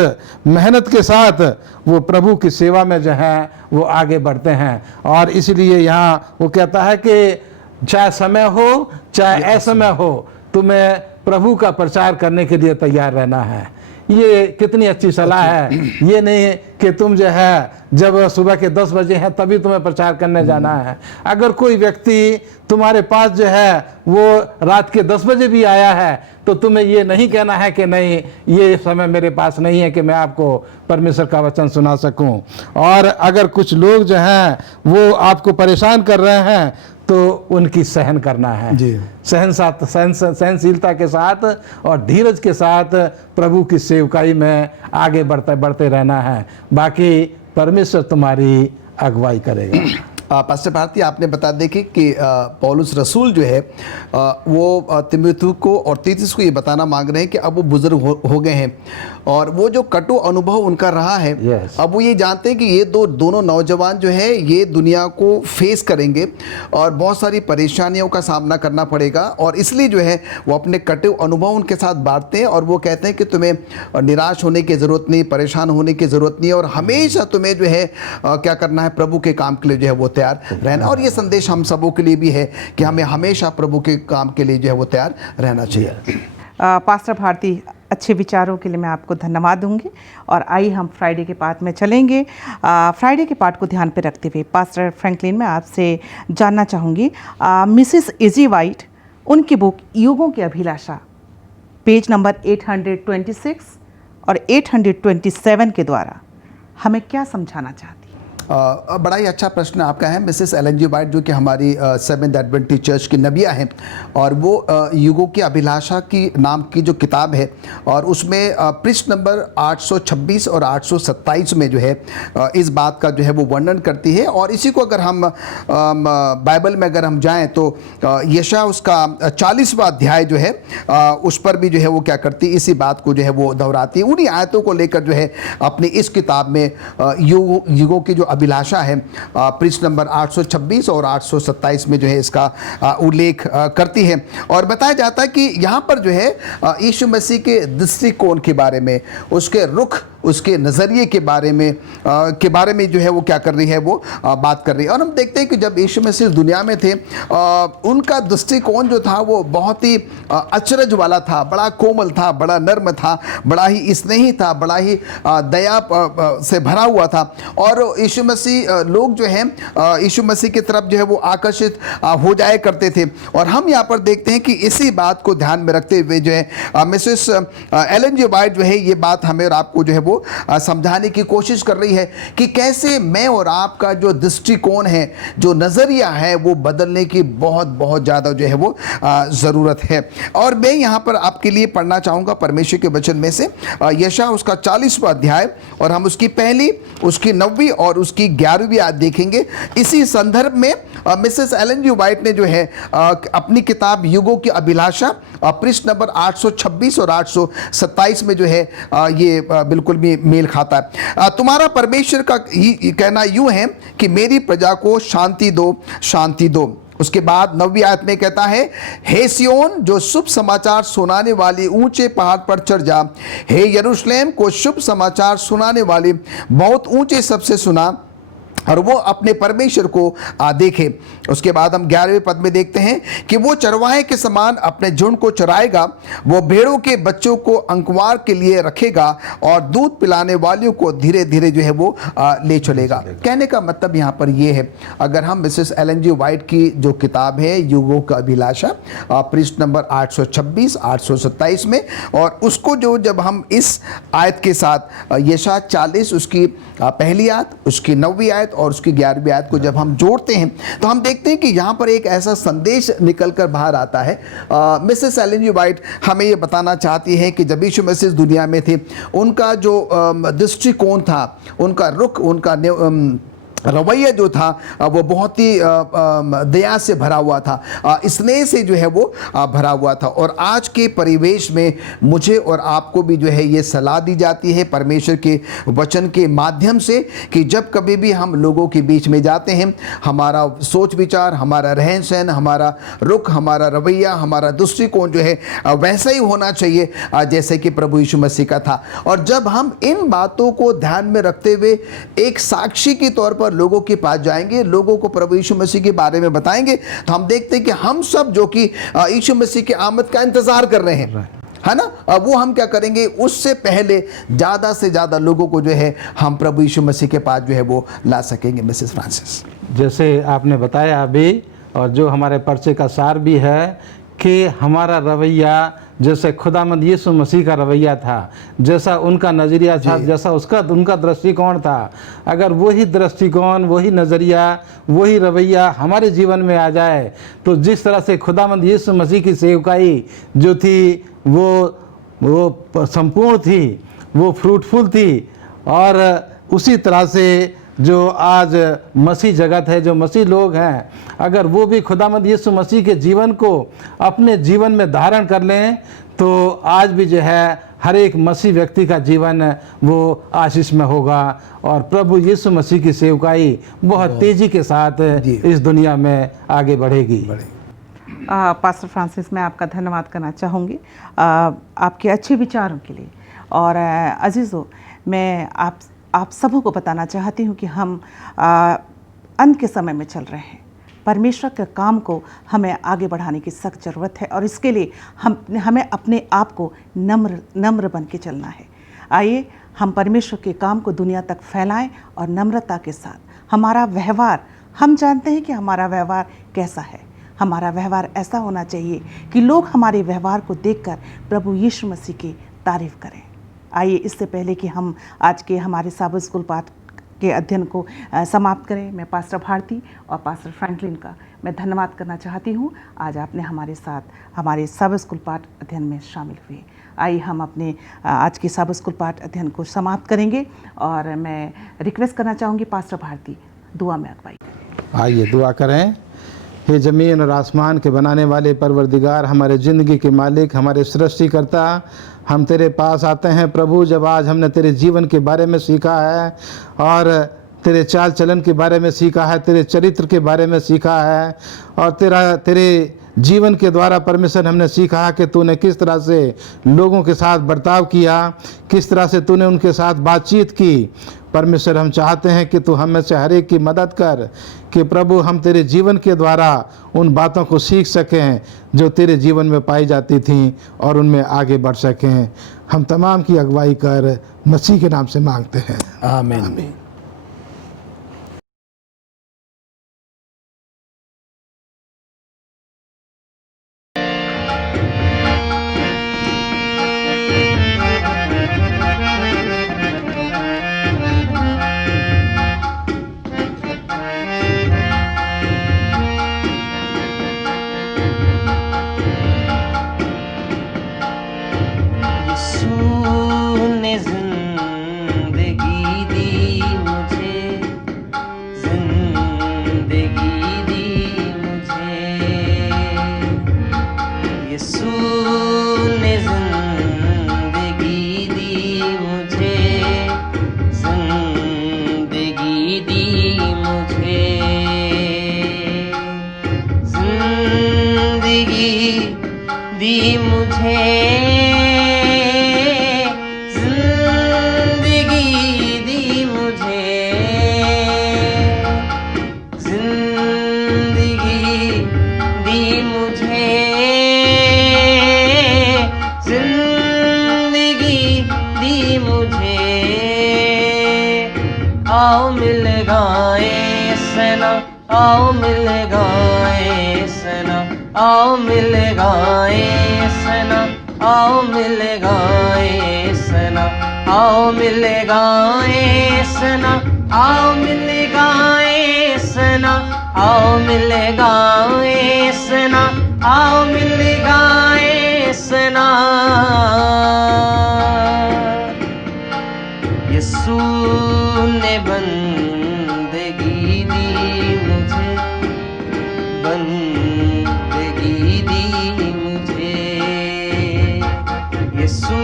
मेहनत के साथ वो प्रभु की सेवा में जो है वो आगे बढ़ते हैं। और इसलिए यहाँ वो कहता है कि चाहे समय हो चाहे असमय हो, तुम्हें प्रभु का प्रचार करने के लिए तैयार रहना है। ये कितनी अच्छी सलाह है। ये नहीं कि तुम जो है जब सुबह के 10 बजे हैं तभी तुम्हें प्रचार करने जाना है। अगर कोई व्यक्ति तुम्हारे पास जो है वो रात के 10 बजे भी आया है तो तुम्हें ये नहीं कहना है कि नहीं, ये समय मेरे पास नहीं है कि मैं आपको परमेश्वर का वचन सुना सकूं। और अगर कुछ लोग जो हैं वो आपको परेशान कर रहे हैं तो उनकी सहन करना है जी, सहनशीलता के साथ और धीरज के साथ प्रभु की सेवकाई में आगे बढ़ते रहना है। बाकी परमेश्वर तुम्हारी अगुवाई करेगा। पास्टर भारती, आपने बता दें कि पौलुस रसूल जो है वो तीमुथियुस को और तीतुस को ये बताना मांग रहे हैं कि अब वो बुजुर्ग हो गए हैं और वो जो कटु अनुभव उनका रहा है, अब वो ये जानते हैं कि ये दोनों नौजवान जो है ये दुनिया को फेस करेंगे और बहुत सारी परेशानियों का सामना करना पड़ेगा। और इसलिए जो है वो अपने कटु अनुभव उनके साथ बांटते हैं और वो कहते हैं कि तुम्हें निराश होने की ज़रूरत नहीं, परेशान होने की ज़रूरत नहीं, और हमेशा तुम्हें जो है क्या करना है, प्रभु के काम के लिए जो है वो तैयार रहना। और ये संदेश हम सबों के लिए भी है कि हमें हमेशा प्रभु के काम के लिए जो है वो तैयार रहना चाहिए। पास्टर भारती, अच्छे विचारों के लिए मैं आपको धन्यवाद दूंगी। और आइए हम फ्राइडे के पाठ में चलेंगे। फ्राइडे के पाठ को ध्यान पे रखते हुए पास्टर फ्रैंकलिन, मैं आपसे जानना चाहूँगी, मिसिस इजी वाइट, उनकी बुक युगों की अभिलाषा, पेज नंबर 826 और 827 के द्वारा हमें क्या समझाना चाहती है? बड़ा ही अच्छा प्रश्न आपका है। मिसेस एलन जी वाइट जो कि हमारी सेवेंथ एडवेंटिस्ट चर्च की नबिया हैं और वो युगों की अभिलाषा की नाम की जो किताब है और उसमें पृष्ठ नंबर 826 और 827 में जो है इस बात का जो है वो वर्णन करती है। और इसी को अगर हम बाइबल में अगर हम जाएं तो यशायाह उसका 40वां अध्याय जो है उस पर भी जो है वो क्या करती है, इसी बात को जो है वो दोहराती है। उन्हीं आयतों को लेकर जो है अपनी इस किताब में युगों की जो अभिलाषा है पृष्ठ नंबर 826 और 827 में जो है इसका उल्लेख करती है। और बताया जाता है कि यहाँ पर जो है यीशु मसीह के दृष्टिकोण के बारे में, उसके रुख, उसके नज़रिए के बारे में जो है वो क्या कर रही है, वो बात कर रही है। और हम देखते हैं कि जब यीशु मसीह दुनिया में थे उनका दृष्टिकोण जो था वो बहुत ही अचरज वाला था, बड़ा कोमल था, बड़ा नर्म था, बड़ा ही स्नेही था, बड़ा ही दया से भरा हुआ था। और यीशु मसीह लोग जो हैं यीशु मसीह की तरफ जो है वो आकर्षित हो जाया करते थे। और हम यहाँ पर देखते हैं कि इसी बात को ध्यान में रखते हुए जो है मिसेस एलन जी वाइट जो है ये बात हमें और आपको जो है वो समझाने की कोशिश कर रही है कि कैसे मैं और आपका जो दृष्टिकोण है, जो नज़रिया है, वो बदलने की बहुत बहुत ज़्यादा जो है वो ज़रूरत है। और मैं यहाँ पर आपके लिए पढ़ना चाहूँगा परमेश्वर के वचन में से यशायाह उसका 40वां अध्याय, और हम उसकी पहली, उसकी 9वीं और उसकी 11वीं आयत देखेंगे। इसी संदर्भ में मिसेस एलन जी वाइट ने जो है अपनी किताब युगों की अभिलाषा पृष्ठ नंबर 826 और 827 में जो है ये बिल्कुल भी मेल खाता है। तुम्हारा परमेश्वर का कहना यूं है कि मेरी प्रजा को शांति दो, शांति दो। उसके बाद 9वीं आयत में कहता है, हे सियोन जो शुभ समाचार सुनाने वाली ऊंचे पहाड़ पर चढ़ जा, हे यरूशलेम को शुभ समाचार सुनाने वाली बहुत ऊंचे सबसे सुना और वो अपने परमेश्वर को देखे। उसके बाद हम 11वें पद में देखते हैं कि वो चरवाहे के समान अपने झुंड को चराएगा, वो भेड़ों के बच्चों को अंकवार के लिए रखेगा और दूध पिलाने वालों को धीरे धीरे जो है वो ले चलेगा। कहने का मतलब यहाँ पर ये है, अगर हम मिसेस एलन जी वाइट की जो किताब है युगों का अभिलाषा पृष्ठ नंबर 826 827 में, और उसको जो जब हम इस आयत के साथ यशायाह 40 उसकी पहली आयत, उसकी 9वीं आयत और उसकी 11वीं आयत को जब हम जोड़ते हैं तो हम देखते हैं कि यहाँ पर एक ऐसा संदेश निकल कर बाहर आता है। मिसेस एलन जी वाइट हमें ये बताना चाहती है कि जब यीशु मसीह दुनिया में थे, उनका जो दृष्टिकोण था, उनका रुख, उनका रवैया जो था वो बहुत ही दया से भरा हुआ था, स्नेह से जो है वो भरा हुआ था। और आज के परिवेश में मुझे और आपको भी जो है ये सलाह दी जाती है परमेश्वर के वचन के माध्यम से कि जब कभी भी हम लोगों के बीच में जाते हैं, हमारा सोच विचार, हमारा रहन सहन, हमारा रुख, हमारा रवैया, हमारा दृष्टिकोण जो है वैसा ही होना चाहिए जैसे कि प्रभु यीशु मसीह का था। और जब हम इन बातों को ध्यान में रखते हुए एक साक्षी के तौर पर लोगों के पास जाएंगे, लोगों को प्रभु यीशु मसीह के बारे में बताएंगे, तो हम देखते हैं कि हम सब जो कि यीशु मसीह की आमद का इंतजार कर रहे हैं, है ना, वो हम क्या करेंगे, उससे पहले ज़्यादा से ज़्यादा लोगों को जो है हम प्रभु यीशु मसीह के पास जो है वो ला सकेंगे। मिसेस फ्रांसिस, जैसे आपने बताया अभी, और जो हमारे पर्चे का सार भी है कि हमारा रवैया जैसे खुदामंद यीशु मसीह का रवैया था, जैसा उनका नज़रिया था, जैसा उनका दृष्टिकोण था, अगर वही दृष्टिकोण, वही नज़रिया, वही रवैया हमारे जीवन में आ जाए तो जिस तरह से खुदामंद यीशु मसीह की सेवकाई जो थी वो संपूर्ण थी, वो फ्रूटफुल थी, और उसी तरह से जो आज मसीह जगत है, जो मसीह लोग हैं, अगर वो भी खुदामंद यीशु मसीह के जीवन को अपने जीवन में धारण कर लें तो आज भी जो है हर एक मसीह व्यक्ति का जीवन वो आशीष में होगा और प्रभु यीशु मसीह की सेवकाई बहुत तेज़ी के साथ इस दुनिया में आगे बढ़ेगी। पास्टर फ्रांसिस, मैं आपका धन्यवाद करना चाहूँगी आपके अच्छे विचारों के लिए। और अजीज़ों, मैं आप सबों को बताना चाहती हूँ कि हम अंत के समय में चल रहे हैं। परमेश्वर के काम को हमें आगे बढ़ाने की सख्त ज़रूरत है और इसके लिए हमें अपने आप को नम्र बन के चलना है। आइए हम परमेश्वर के काम को दुनिया तक फैलाएं और नम्रता के साथ हमारा व्यवहार, हम जानते हैं कि हमारा व्यवहार कैसा है। हमारा व्यवहार ऐसा होना चाहिए कि लोग हमारे व्यवहार को देखकर प्रभु यीशु मसीह की तारीफ़ करें। आइए, इससे पहले कि हम आज के हमारे साबत स्कूल पाठ के अध्ययन को समाप्त करें, मैं पास्टर भारती और पास्टर फ्रैंकलिन का मैं धन्यवाद करना चाहती हूँ। आज आपने हमारे साथ हमारे साबत स्कूल पाठ अध्ययन में शामिल हुए। आइए हम अपने आज के साबत स्कूल पाठ अध्ययन को समाप्त करेंगे और मैं रिक्वेस्ट करना चाहूँगी पास्टर भारती दुआ में अगुवाई। आइए दुआ करें। हे ज़मीन और आसमान के बनाने वाले परवरदिगार, हमारे ज़िंदगी के मालिक, हमारे सृष्टिकर्ता, हम तेरे पास आते हैं प्रभु। जब आज हमने तेरे जीवन के बारे में सीखा है और तेरे चाल चलन के बारे में सीखा है, तेरे चरित्र के बारे में सीखा है और तेरे जीवन के द्वारा परमेश्वर हमने सीखा कि तूने किस तरह से लोगों के साथ बर्ताव किया, किस तरह से तूने उनके साथ बातचीत की। परमेश्वर, हम चाहते हैं कि तू हम में से हर एक की मदद कर कि प्रभु हम तेरे जीवन के द्वारा उन बातों को सीख सकें जो तेरे जीवन में पाई जाती थीं और उनमें आगे बढ़ सकें। हम तमाम की अगुवाई कर मसीह के नाम से मांगते हैं, आमीन। जिंदगी दी मुझे, जिंदगी दी मुझे, यीशु ने जिंदगी दी मुझे, जिंदगी दी मुझे, जिंदगी दी मुझे, जिंदगी दी मुझे, जिंदगी दी मुझे, जिंदगी दी मुझे। आओ मिल गाए सना, आओ मिल गाए सना, आओ मिल गाए सना, आओ मिल गाए सना, आओ मिल गाए सना, आओ मिल गाए सना, आओ मिल गाए सना, आओ मिल गाए सना। यीशु ने बंदगी दी मुझे, बंदगी दी मुझे, यीशु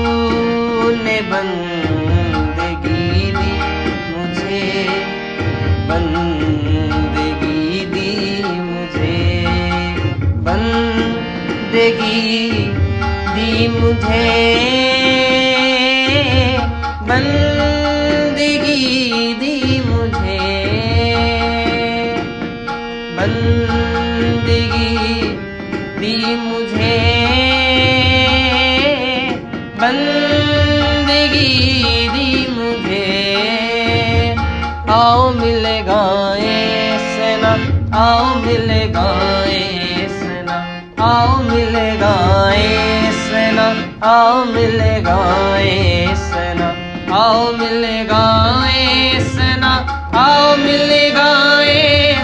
ने बंदगी दी मुझे, बंदगी दी मुझे, बंदगी दी मुझे, बंदगी दी मुझे, बंदगी दी मुझे, बंदगी दी मुझे। आओ मिल गाए सना, आओ मिल गाए सना, आओ मिल गाए सना, आओ मिल गाए सना, आओ मिल गाए सना, आओ मिल गाए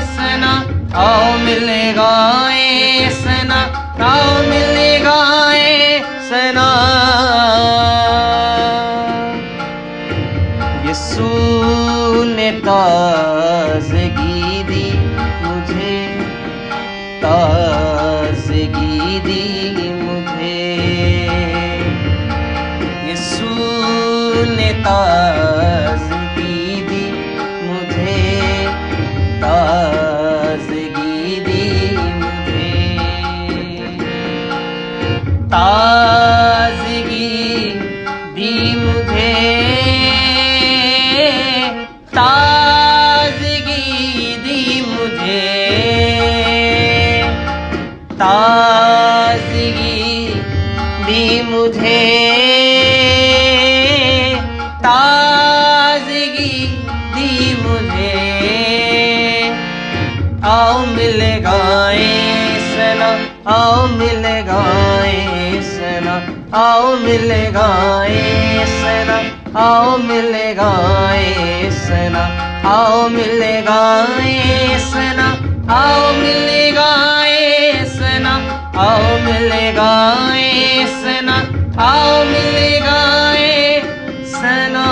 सना, आओ मिल गाए सना, आओ मिल गाए सना। यीशु ने ताज़गी दी मुझे, ताज़गी दी मुझे, यीशु ने ताज़गी दी मुझे, ताज़गी दी मुझे, ताज़गी दी मुझे, ताज़गी दी मुझे, ताज़गी दी मुझे, ताज़गी दी मुझे। आओ मिल गाए सना, आओ मिल गाए सना, आओ मिल गाए सना, आओ मिल गाए सना, आओ मिल गाए सना, आओ मिल गाए सना, आओ मिल गाए सना, आओ मिल गाए सना।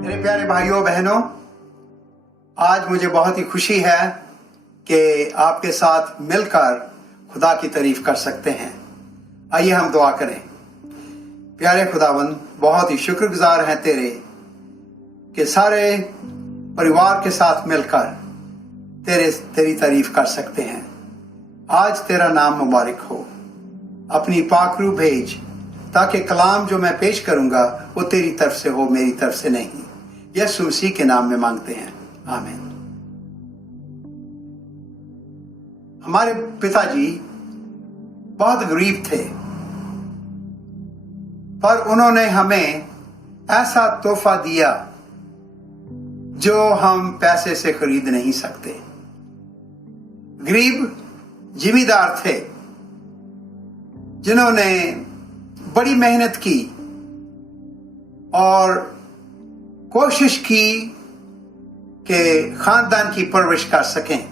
मेरे प्यारे भाइयों बहनों, आज मुझे बहुत ही खुशी है कि आपके साथ मिलकर खुदा की तारीफ कर सकते हैं। आइए हम दुआ करें। प्यारे खुदावंद, बहुत ही शुक्रगुजार हैं तेरे कि सारे परिवार के साथ मिलकर तेरी तारीफ कर सकते हैं। आज तेरा नाम मुबारक हो। अपनी पाक रूह भेज ताकि कलाम जो मैं पेश करूंगा वो तेरी तरफ से हो, मेरी तरफ से नहीं। यीशु मसीह के नाम में मांगते हैं, आमीन। हमारे पिताजी बहुत गरीब थे, पर उन्होंने हमें ऐसा तोहफा दिया जो हम पैसे से खरीद नहीं सकते। गरीब जिमीदार थे जिन्होंने बड़ी मेहनत की और कोशिश की कि खानदान की परवरिश कर सकें।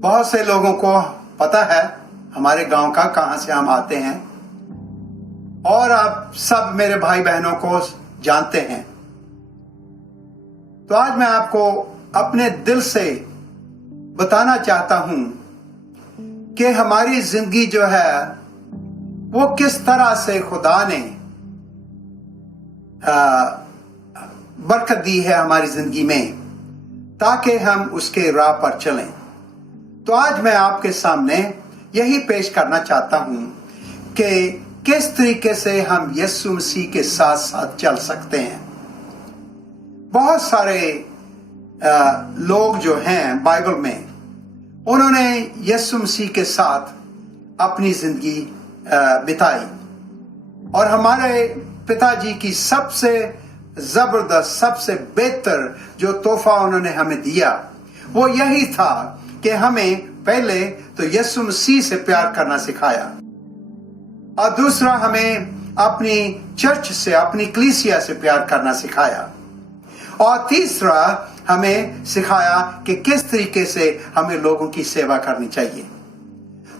बहुत से लोगों को पता है हमारे गांव का, कहां से हम आते हैं, और आप सब मेरे भाई बहनों को जानते हैं। तो आज मैं आपको अपने दिल से बताना चाहता हूं कि हमारी जिंदगी जो है वो किस तरह से खुदा ने बरकत दी है हमारी जिंदगी में, ताकि हम उसके राह पर चलें। तो आज मैं आपके सामने यही पेश करना चाहता हूं कि किस तरीके से हम यीशु मसीह के साथ साथ चल सकते हैं। बहुत सारे लोग जो हैं बाइबल में, उन्होंने यीशु मसीह के साथ अपनी जिंदगी बिताई, और हमारे पिताजी की सबसे जबरदस्त, सबसे बेहतर जो तोहफा उन्होंने हमें दिया वो यही था कि हमें पहले तो यीशु मसीह से प्यार करना सिखाया, और दूसरा हमें अपनी चर्च से, अपनी कलीसिया से प्यार करना सिखाया, और तीसरा हमें सिखाया कि किस तरीके से हमें लोगों की सेवा करनी चाहिए।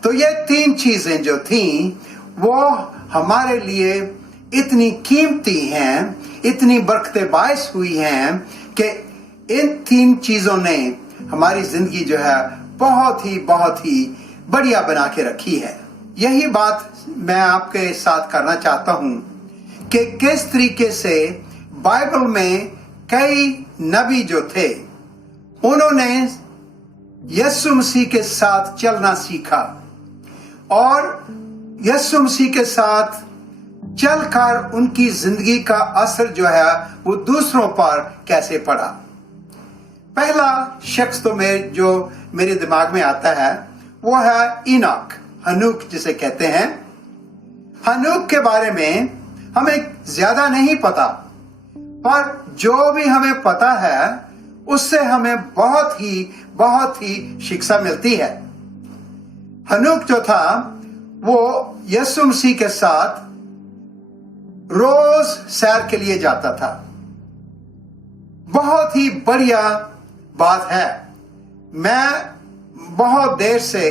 तो ये 3 चीजें जो थीं वो हमारे लिए इतनी कीमती हैं, इतनी बरकतें बाइस हुई हैं कि इन 3 चीजों ने हमारी जिंदगी जो है बहुत ही बढ़िया बना के रखी है। यही बात मैं आपके साथ करना चाहता हूं कि किस तरीके से बाइबल में कई नबी जो थे उन्होंने यीशु मसीह के साथ चलना सीखा, और यीशु मसीह के साथ चलकर उनकी जिंदगी का असर जो है वो दूसरों पर कैसे पड़ा। पहला शख्स तो जो मेरे दिमाग में आता है वो है इनॉक, हनूक जिसे कहते हैं। हनूक के बारे में हमें ज्यादा नहीं पता, पर जो भी हमें पता है उससे हमें बहुत ही शिक्षा मिलती है। हनूक जो था वो यीशु मसीह के साथ रोज सैर के लिए जाता था। बहुत ही बढ़िया बात है। मैं बहुत देर से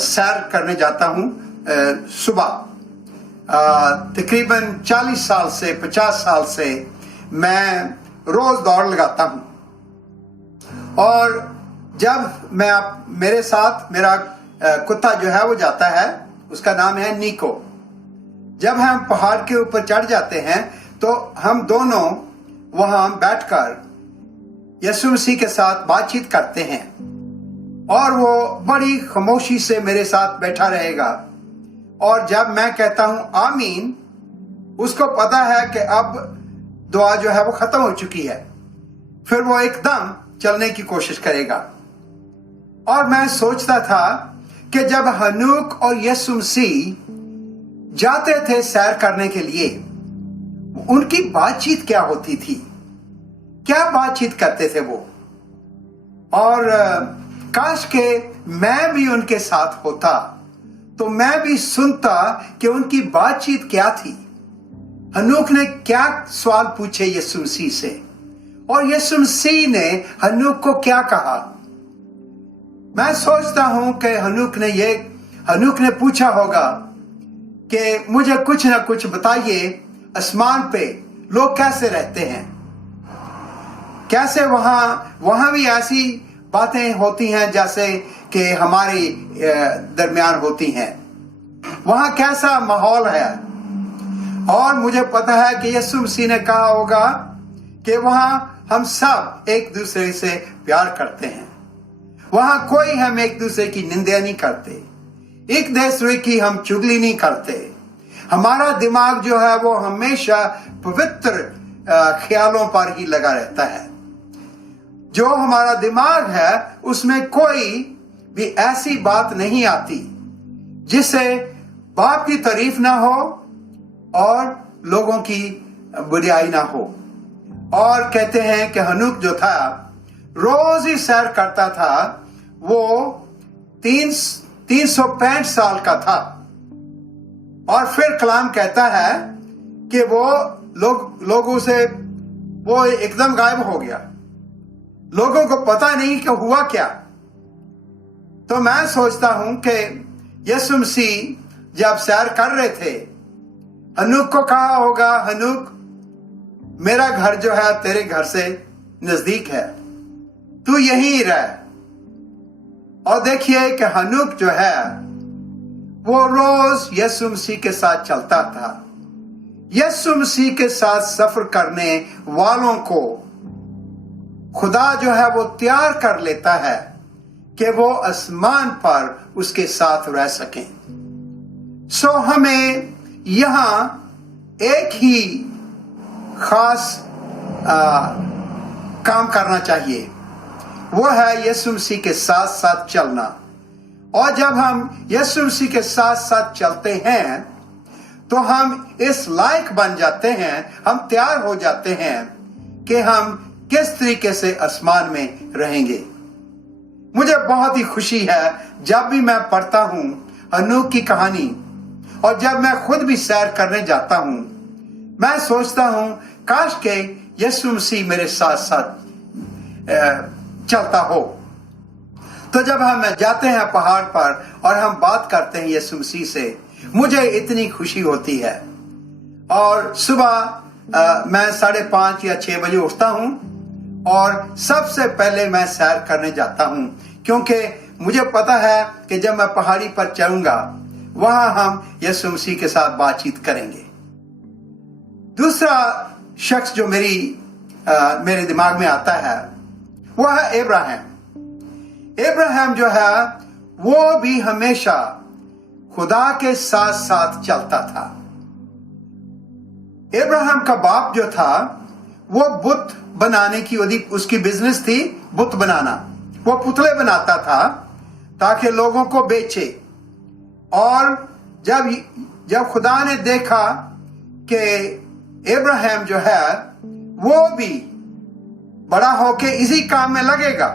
सैर करने जाता हूं सुबह। तकरीबन 40 साल से 50 साल से मैं रोज दौड़ लगाता हूं, और जब मेरे साथ मेरा कुत्ता जो है वो जाता है, उसका नाम है निको। जब हम पहाड़ के ऊपर चढ़ जाते हैं तो हम दोनों वहां बैठकर यीशु मसीह के साथ बातचीत करते हैं, और वो बड़ी खामोशी से मेरे साथ बैठा रहेगा, और जब मैं कहता हूं आमीन, उसको पता है कि अब दुआ जो है वो खत्म हो चुकी है, फिर वो एकदम चलने की कोशिश करेगा। और मैं सोचता था कि जब हनूक और यीशु मसीह जाते थे सैर करने के लिए, उनकी बातचीत क्या होती थी, क्या बातचीत करते थे वो, और काश के मैं भी उनके साथ होता तो मैं भी सुनता कि उनकी बातचीत क्या थी। हनूक ने क्या सवाल पूछे यीशु मसीह से, और यीशु मसीह ने हनूक को क्या कहा। मैं सोचता हूं कि हनूक ने पूछा होगा कि मुझे कुछ ना कुछ बताइए, आसमान पे लोग कैसे रहते हैं, कैसे वहां भी ऐसी बातें होती हैं जैसे कि हमारी दरमियान होती हैं, वहां कैसा माहौल है। और मुझे पता है कि यीशु मसीह ने कहा होगा कि वहां हम सब एक दूसरे से प्यार करते हैं, वहां कोई हम एक दूसरे की निंदा नहीं करते, एक दूसरे की हम चुगली नहीं करते। हमारा दिमाग जो है वो हमेशा पवित्र ख्यालों पर ही लगा रहता है। जो हमारा दिमाग है उसमें कोई भी ऐसी बात नहीं आती जिससे बाप की तारीफ ना हो और लोगों की बुराई ना हो। और कहते हैं कि हनूक जो था रोज ही सैर करता था। वो 365 साल का था। और फिर कलाम कहता है कि वो लोगों से वो एकदम गायब हो गया। लोगों को पता नहीं कि हुआ क्या। तो मैं सोचता हूं कि यीशु मसीह जब सैर कर रहे थे, हनूक को कहा होगा, हनूक मेरा घर जो है तेरे घर से नजदीक है, तू यहीं रह। और देखिए कि हनूक जो है वो रोज यीशु मसीह के साथ चलता था। यीशु मसीह के साथ सफर करने वालों को खुदा जो है वो तैयार कर लेता है कि वो आसमान पर उसके साथ रह सकें। सो हमें यहां एक ही खास काम करना चाहिए, वो है यीशु मसीह के साथ साथ चलना। और जब हम यीशु मसीह के साथ साथ चलते हैं तो हम इस लायक बन जाते हैं, हम तैयार हो जाते हैं कि हम किस तरीके से आसमान में रहेंगे। मुझे बहुत ही खुशी है जब भी मैं पढ़ता हूं हनूक की कहानी, और जब मैं खुद भी सैर करने जाता हूं, मैं सोचता हूं काश के यीशु मसीह मेरे साथ साथ चलता हो। तो जब हम जाते हैं पहाड़ पर और हम बात करते हैं यीशु मसीह से, मुझे इतनी खुशी होती है। और सुबह मैं 5:30 या 6 बजे उठता हूं और सबसे पहले मैं सैर करने जाता हूं, क्योंकि मुझे पता है कि जब मैं पहाड़ी पर चढ़ूंगा वहां हम यीशु मसीह के साथ बातचीत करेंगे। दूसरा शख्स जो मेरे दिमाग में आता है वो है इब्राहिम। इब्राहिम जो है वो भी हमेशा खुदा के साथ साथ चलता था। इब्राहिम का बाप जो था वो बुत बनाने की उसकी बिजनेस थी, बुत बनाना। वो पुतले बनाता था ताकि लोगों को बेचे। और जब खुदा ने देखा कि इब्राहिम जो है वो भी बड़ा होके इसी काम में लगेगा,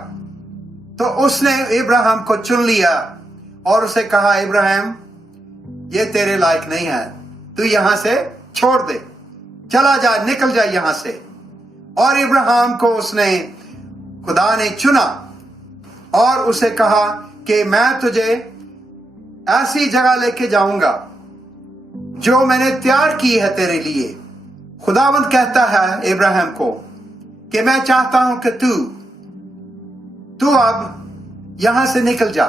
तो उसने इब्राहिम को चुन लिया और उसे कहा, इब्राहिम ये तेरे लायक नहीं है, तू यहां से छोड़ दे, चला जा, निकल जा यहां से। और इब्राहिम को खुदा ने चुना और उसे कहा कि मैं तुझे ऐसी जगह लेके जाऊंगा जो मैंने तैयार की है तेरे लिए। खुदावंद कहता है इब्राहिम को कि मैं चाहता हूं कि तू अब यहां से निकल जा,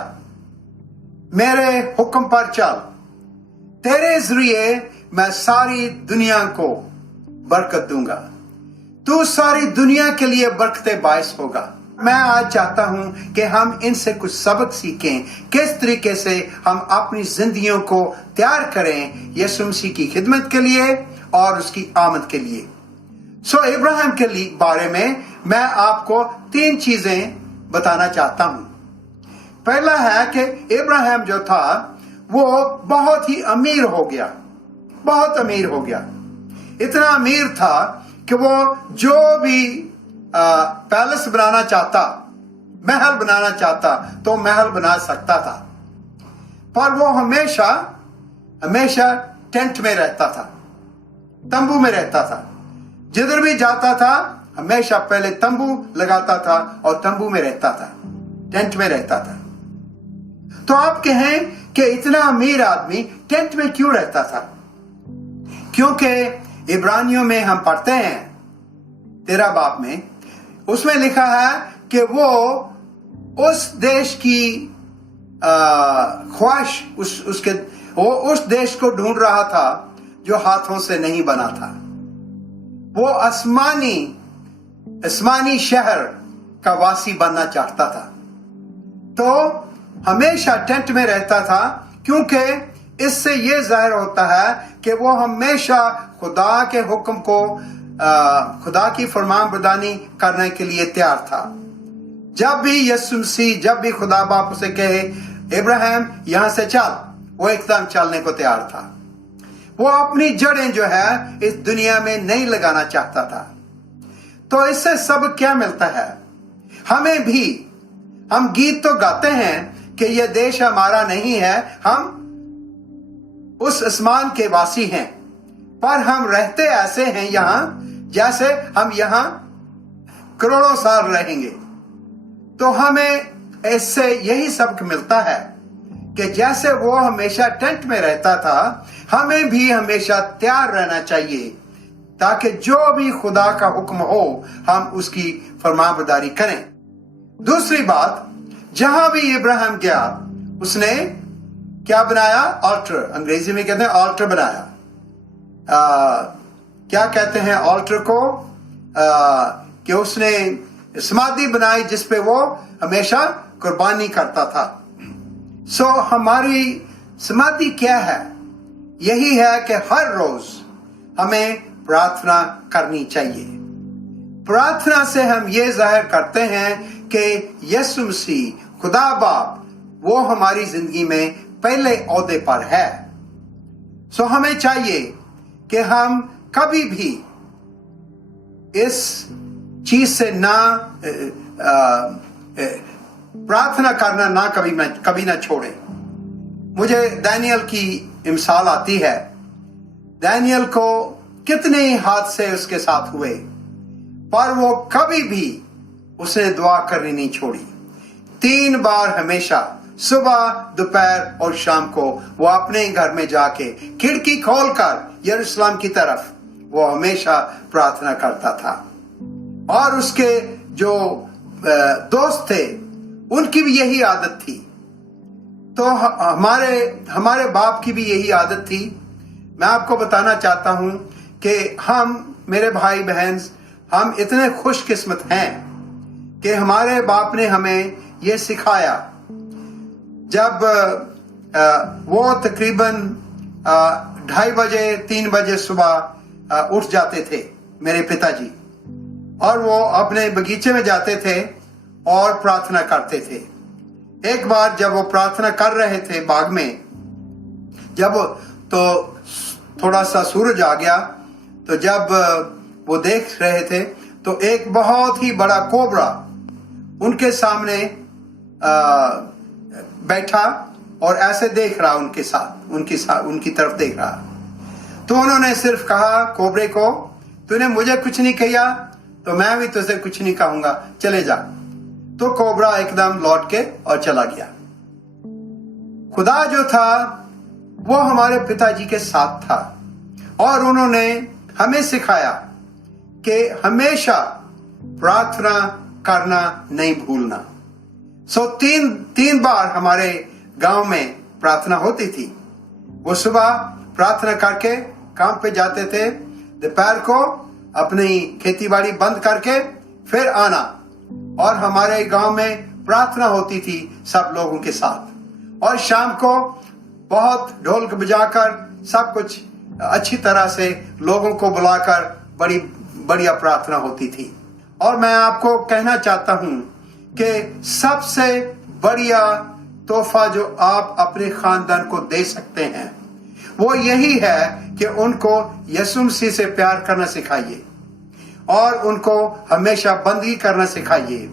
मेरे हुक्म पर चल, तेरे जरिए मैं सारी दुनिया को बरकत दूंगा, तू सारी दुनिया के लिए बरकते बायस होगा। मैं आज चाहता हूं कि हम इनसे कुछ सबक सीखें, किस तरीके से हम अपनी जिंदगियों को तैयार करें यीशु मसीह की खिदमत के लिए और उसकी आमद के लिए। सो इब्राहिम के बारे में मैं आपको 3 चीजें बताना चाहता हूं। पहला है कि इब्राहिम जो था वो बहुत ही अमीर हो गया, बहुत अमीर हो गया। इतना अमीर था कि वो जो भी पैलेस बनाना चाहता, महल बनाना चाहता तो महल बना सकता था, पर वो हमेशा टेंट में रहता था, तंबू में रहता था। जिधर भी जाता था हमेशा पहले तंबू लगाता था और तंबू में रहता था, टेंट में रहता था। तो आप कहें कि इतना अमीर आदमी टेंट में क्यों रहता था? क्योंकि इब्रानियों में हम पढ़ते हैं 13 बाब में, उसमें लिखा है कि वो उस देश की ख्वाहिश वो उस देश को ढूंढ रहा था जो हाथों से नहीं बना था। वो आसमानी शहर का वासी बनना चाहता था, तो हमेशा टेंट में रहता था, क्योंकि इससे ये जाहिर होता है कि वो हमेशा खुदा के हुक्म को, खुदा की फरमानबरदारी करने के लिए तैयार था। जब भी यीशु मसीह, जब भी खुदा बाप उसे कहे इब्राहिम यहां से चल, वो एकदम चलने को तैयार था। वो अपनी जड़ें जो है इस दुनिया में नहीं लगाना चाहता था। तो इससे सब क्या मिलता है? हमें भी, हम गीत तो गाते हैं कि यह देश हमारा नहीं है, हम उस आसमान के वासी हैं, पर हम रहते ऐसे हैं यहां जैसे हम यहां करोड़ों साल रहेंगे। तो हमें इससे यही सबक मिलता है कि जैसे वो हमेशा टेंट में रहता था, हमें भी हमेशा तैयार रहना चाहिए ताकि जो भी खुदा का हुक्म हो हम उसकी फरमाबरदारी करें। दूसरी बात, जहां भी इब्राहिम गया उसने क्या बनाया? ऑल्टर। अंग्रेजी में कहते हैं ऑल्टर बनाया। क्या कहते हैं ऑल्टर को? कि उसने समाधि बनाई जिस पे वो हमेशा कुर्बानी करता था। सो हमारी समाधि क्या है? यही है कि हर रोज हमें प्रार्थना करनी चाहिए। प्रार्थना से हम ये जाहिर करते हैं कि यीशु मसीह खुदा बाप वो हमारी जिंदगी में पहले ओहदे पर है। सो हमें चाहिए कि हम कभी भी इस चीज से ना प्रार्थना करना ना कभी ना छोड़े। मुझे दानियल की मिसाल आती है। दानियल को कितने हादसे उसके साथ हुए, पर वो कभी भी उसने दुआ करनी नहीं छोड़ी। 3 बार हमेशा सुबह, दोपहर और शाम को वो अपने घर में जाके खिड़की खोलकर यरूशलेम की तरफ वो हमेशा प्रार्थना करता था। और उसके जो दोस्त थे उनकी भी यही आदत थी। तो हमारे बाप की भी यही आदत थी। मैं आपको बताना चाहता हूं कि हम, मेरे भाई बहन, हम इतने खुशकिस्मत हैं कि हमारे बाप ने हमें ये सिखाया। जब वो तकरीबन 2:30 बजे 3 बजे सुबह उठ जाते थे मेरे पिताजी, और वो अपने बगीचे में जाते थे और प्रार्थना करते थे। एक बार जब वो प्रार्थना कर रहे थे बाग में, जब तो थोड़ा सा सूरज आ गया, तो जब वो देख रहे थे तो एक बहुत ही बड़ा कोबरा उनके सामने बैठा और ऐसे देख रहा उनकी तरफ देख रहा। तो उन्होंने सिर्फ कहा कोबरे को, तूने मुझे कुछ नहीं किया तो मैं भी तुझे कुछ नहीं कहूंगा, चले जा। तो कोबरा एकदम लौट के और चला गया। खुदा जो था वो हमारे पिताजी के साथ था और उन्होंने हमें सिखाया कि हमेशा प्रार्थना करना नहीं भूलना। सो तीन बार हमारे गांव में प्रार्थना होती थी। वो सुबह प्रार्थना करके काम पे जाते थे, दोपहर को अपनी खेतीबाड़ी बंद करके फिर आना, और हमारे गांव में प्रार्थना होती थी सब लोगों के साथ। और शाम को बहुत ढोल बजाकर सब कुछ अच्छी तरह से लोगों को बुलाकर बड़ी बढ़िया प्रार्थना होती थी। और मैं आपको कहना चाहता हूं कि सबसे बढ़िया तोहफा जो आप अपने खानदान को दे सकते हैं वो यही है कि उनको यीशु मसीह से प्यार करना सिखाइए और उनको हमेशा बंदगी करना सिखाइए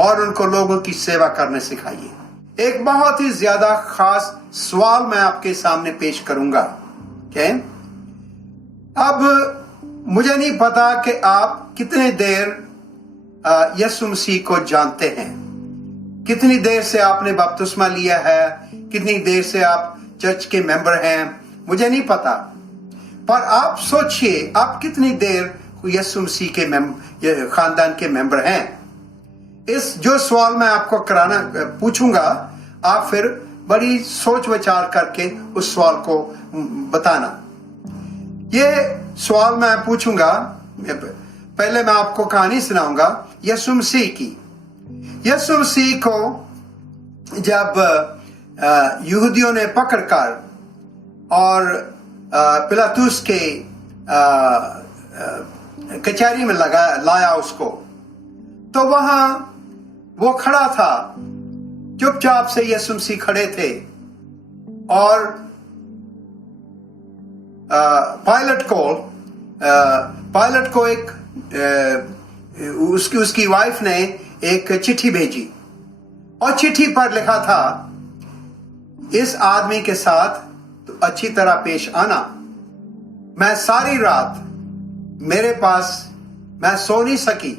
और उनको लोगों की सेवा करना सिखाइए। एक बहुत ही ज्यादा खास सवाल मैं आपके सामने पेश करूंगा। अब मुझे नहीं पता कि आप कितने देर यीशु मसीह को जानते हैं, कितनी देर से आपने बपतिस्मा लिया है, कितनी देर से आप चर्च के मेंबर हैं, मुझे नहीं पता। पर आप सोचिए आप कितनी देर यीशु मसीह के खानदान के मेंबर हैं। इस जो सवाल मैं आपको पूछूंगा, आप फिर बड़ी सोच विचार करके उस सवाल को बताना। ये सवाल मैं पूछूंगा, पहले मैं आपको कहानी सुनाऊंगा यीशु मसीह की। यीशु मसीह को जब यहूदियों ने पकड़कर और पिलातुस के कचहरी में लाया उसको, तो वहां वो खड़ा था, चुपचाप से यीशु मसीह खड़े थे और पायलट को एक उसकी वाइफ ने एक चिट्ठी भेजी और चिट्ठी पर लिखा था, इस आदमी के साथ तो अच्छी तरह पेश आना। मैं सारी रात मेरे पास मैं सो नहीं सकी।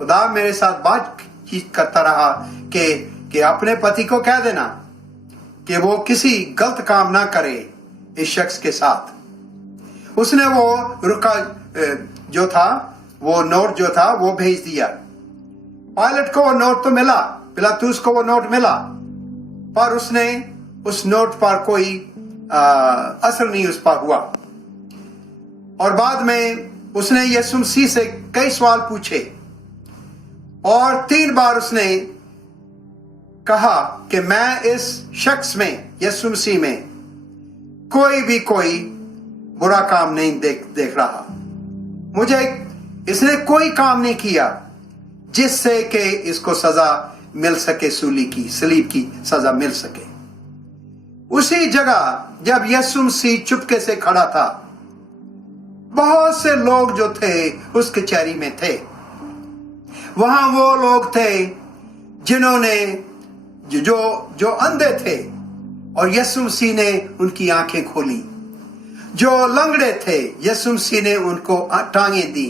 खुदा मेरे साथ बातचीत करता रहा कि अपने पति को कह देना कि वो किसी गलत काम ना करे इस शख्स के साथ। उसने वो रुका जो था, वो नोट जो था वो भेज दिया। पायलट को वो नोट तो मिला, पिलातुस को वो नोट मिला, पर उसने उस नोट पर कोई असर नहीं उस पर हुआ। और बाद में उसने यीशु मसीह से कई सवाल पूछे और 3 बार उसने कहा कि मैं इस शख्स में, यीशु मसीह में कोई बुरा काम नहीं देख रहा। मुझे इसने कोई काम नहीं किया जिससे कि इसको सजा मिल सके, सलीब की सजा मिल सके। उसी जगह जब यीशु मसीह चुपके से खड़ा था, बहुत से लोग जो थे उस कचहरी में थे। वहां वो लोग थे जिन्होंने जो अंधे थे और यीशु मसीह ने उनकी आंखें खोली। जो लंगड़े थे, यीशु मसीह ने उनको टांगें दी।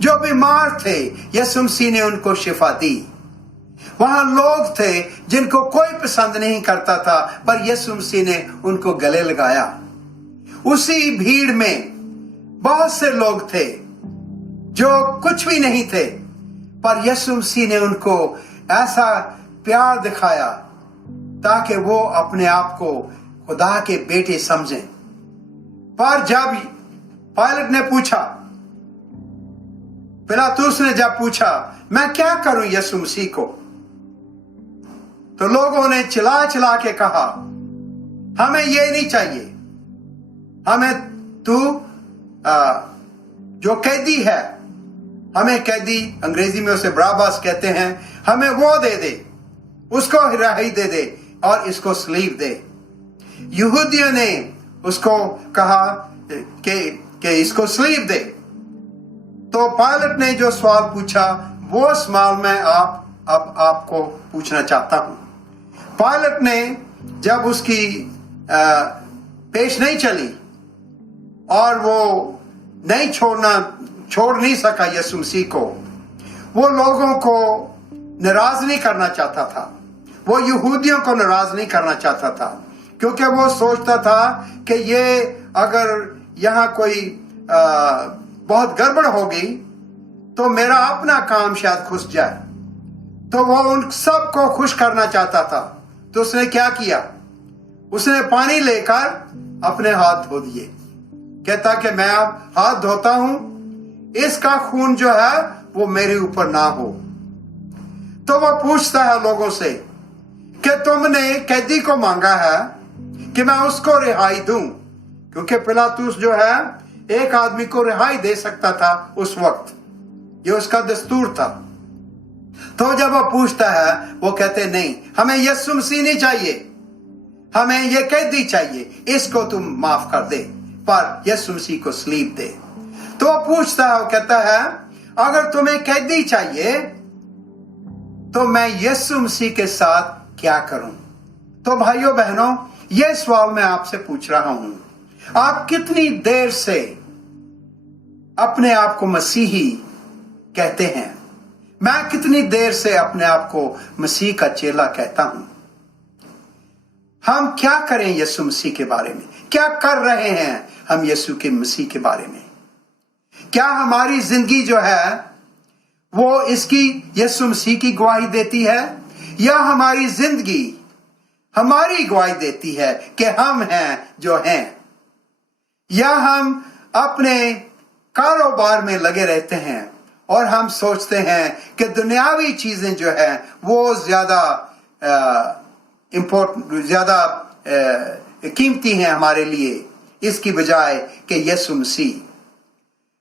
जो बीमार थे, यीशु मसीह ने उनको शिफा दी। वहां लोग थे जिनको कोई पसंद नहीं करता था, पर यीशु मसीह ने उनको गले लगाया। उसी भीड़ में बहुत से लोग थे जो कुछ भी नहीं थे, पर यीशु मसीह ने उनको ऐसा प्यार दिखाया ताकि वो अपने आप को खुदा के बेटे समझें। पर जब पायलट ने पूछा, पिलातुस ने जब पूछा मैं क्या करूं यीशु मसीह को, तो लोगों ने चिल्ला के कहा, हमें ये नहीं चाहिए, हमें तू जो कैदी है, हमें कैदी, अंग्रेजी में उसे बराबस कहते हैं, हमें वो दे दे, उसको रिहाई दे दे और इसको सलीब दे। यहूदियों ने उसको कहा कि इसको सलीब दे। तो पायलट ने जो सवाल पूछा, वो सवाल मैं अब आपको पूछना चाहता हूं। पायलट ने जब उसकी पेश नहीं चली और वो छोड़ नहीं सका यीशु मसीह को, वो लोगों को नाराज नहीं करना चाहता था, वो यहूदियों को नाराज नहीं करना चाहता था, क्योंकि वो सोचता था कि ये अगर यहाँ कोई बहुत गड़बड़ होगी तो मेरा अपना काम शायद खुश जाए। तो वो उन सब को खुश करना चाहता था। तो उसने क्या किया, उसने पानी लेकर अपने हाथ धो दिए। कहता कि मैं अब हाथ धोता हूं, इसका खून जो है वो मेरे ऊपर ना हो। तो वो पूछता है लोगों से कि तुमने कैदी को मांगा है कि मैं उसको रिहाई दूं, क्योंकि पिलातुस जो है एक आदमी को रिहाई दे सकता था उस वक्त, ये उसका दस्तूर था। तो जब वो पूछता है, वो कहते नहीं, हमें यीशु मसीह नहीं चाहिए, हमें ये कैदी चाहिए, इसको तुम माफ कर दे, पर यीशु मसीह को सलीब दे। तो वो पूछता है, वो कहता है अगर तुम्हें कैदी चाहिए तो मैं यीशु मसीह के साथ क्या करूं? तो भाइयों बहनों, ये सवाल मैं आपसे पूछ रहा हूं, आप कितनी देर से अपने आप को मसीही कहते हैं? मैं कितनी देर से अपने आप को मसीह का चेला कहता हूं? हम क्या करें यीशु मसीह के बारे में? क्या कर रहे हैं हम यीशु के मसीह के बारे में? क्या हमारी जिंदगी जो है वो इसकी यीशु मसीह की गवाही देती है, या हमारी जिंदगी हमारी गवाही देती है कि हम हैं जो हैं? या हम अपने कारोबार में लगे रहते हैं और हम सोचते हैं कि दुनियावी चीजें जो है वो ज्यादा कीमती हैं हमारे लिए, इसकी बजाय कि यीशु मसीह।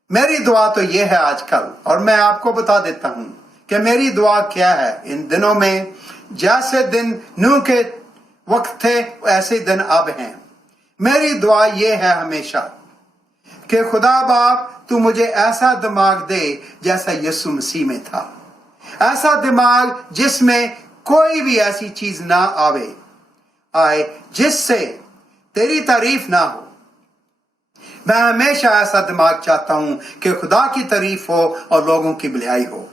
मेरी दुआ तो ये है आजकल, और मैं आपको बता देता हूं कि मेरी दुआ क्या है इन दिनों में। जैसे दिन नूह के वक्त थे, ऐसे दिन अब हैं। मेरी दुआ ये है हमेशा कि खुदा बाप तू मुझे ऐसा दिमाग दे जैसा यीशु मसीह में था, ऐसा दिमाग जिसमें कोई भी ऐसी चीज ना आए जिससे तेरी तारीफ ना हो। मैं हमेशा ऐसा दिमाग चाहता हूं कि खुदा की तारीफ हो और लोगों की भलाई हो।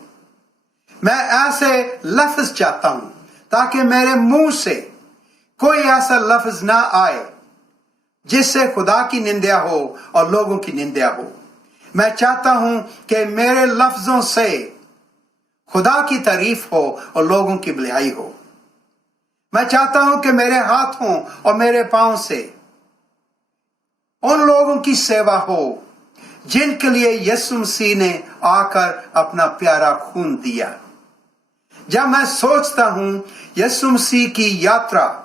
मैं ऐसे लफ्ज चाहता हूं ताकि मेरे मुंह से कोई ऐसा लफ्ज ना आए जिससे खुदा की निंदा हो और लोगों की निंदा हो। मैं चाहता हूं कि मेरे लफ्जों से खुदा की तारीफ हो और लोगों की भलाई हो। मैं चाहता हूं कि मेरे हाथों और मेरे पांव से उन लोगों की सेवा हो जिनके लिए यीशु मसीह ने आकर अपना प्यारा खून दिया। जब मैं सोचता हूं यीशु मसीह की यात्रा,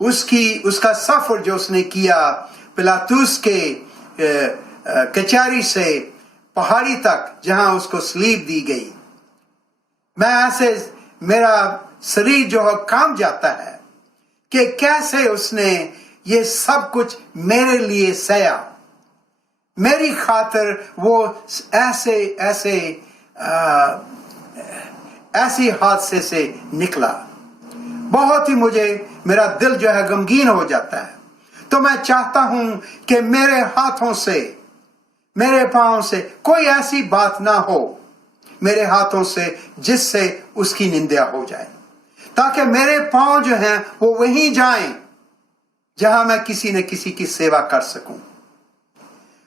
उसका सफर जो उसने किया पिलातुस के कचहरी से पहाड़ी तक जहां उसको सलीब दी गई, मैं ऐसे मेरा शरीर जो है काम जाता है कि कैसे उसने ये सब कुछ मेरे लिए सहा, मेरी खातिर वो ऐसी हादसे से निकला। बहुत ही मेरा दिल जो है गमगीन हो जाता है। तो मैं चाहता हूं कि मेरे हाथों से, मेरे पांव से कोई ऐसी बात ना हो मेरे हाथों से जिससे उसकी निंदा हो जाए, ताकि मेरे पांव जो हैं वो वहीं जाएं जहां मैं किसी न किसी की सेवा कर सकूं।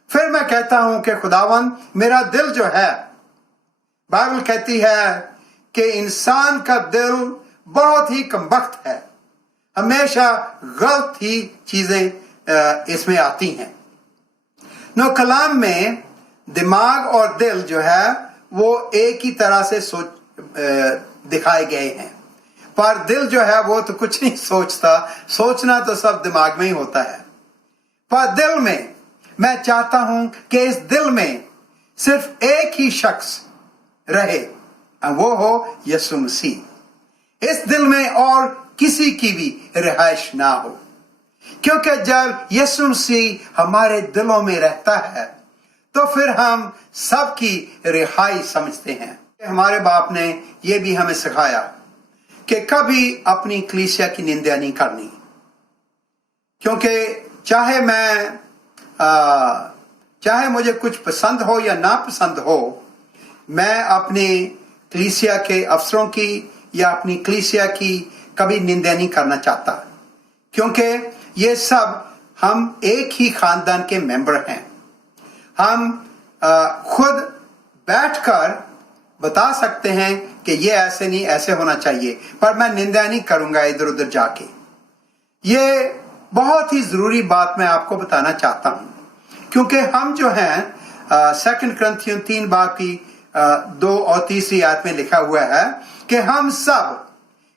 फिर मैं कहता हूं कि खुदावन मेरा दिल जो है, बाइबल कहती है कि इंसान का दिल बहुत ही कमबख्त है, हमेशा गलत ही चीजें इसमें आती हैं। नो कलाम में दिमाग और दिल जो है वो एक ही तरह से दिखाए गए हैं, पर दिल जो है वो तो कुछ नहीं सोचता, सोचना तो सब दिमाग में ही होता है। पर दिल में मैं चाहता हूं कि इस दिल में सिर्फ एक ही शख्स रहे, वो हो यीशु मसीह। इस दिल में और किसी की भी रिहाइश ना हो, क्योंकि जब यीशु मसीह हमारे दिलों में रहता है तो फिर हम सबकी रिहाई समझते हैं। हमारे बाप ने यह भी हमें सिखाया कि कभी अपनी कलीसिया की निंदा नहीं करनी, क्योंकि चाहे मुझे कुछ पसंद हो या ना पसंद हो, मैं अपनी कलीसिया के अफसरों की या अपनी कलीसिया की कभी निंदा नहीं करना चाहता, क्योंकि ये सब हम एक ही खानदान के मेंबर हैं। हम खुद बैठकर बता सकते हैं कि ये ऐसे नहीं, ऐसे होना चाहिए, पर मैं निंदा नहीं करूंगा इधर उधर जाके। ये बहुत ही जरूरी बात मैं आपको बताना चाहता हूं, क्योंकि हम जो हैं 2 कुरिन्थियों 3 बाब की 2 और 3 आयत में लिखा हुआ है कि हम सब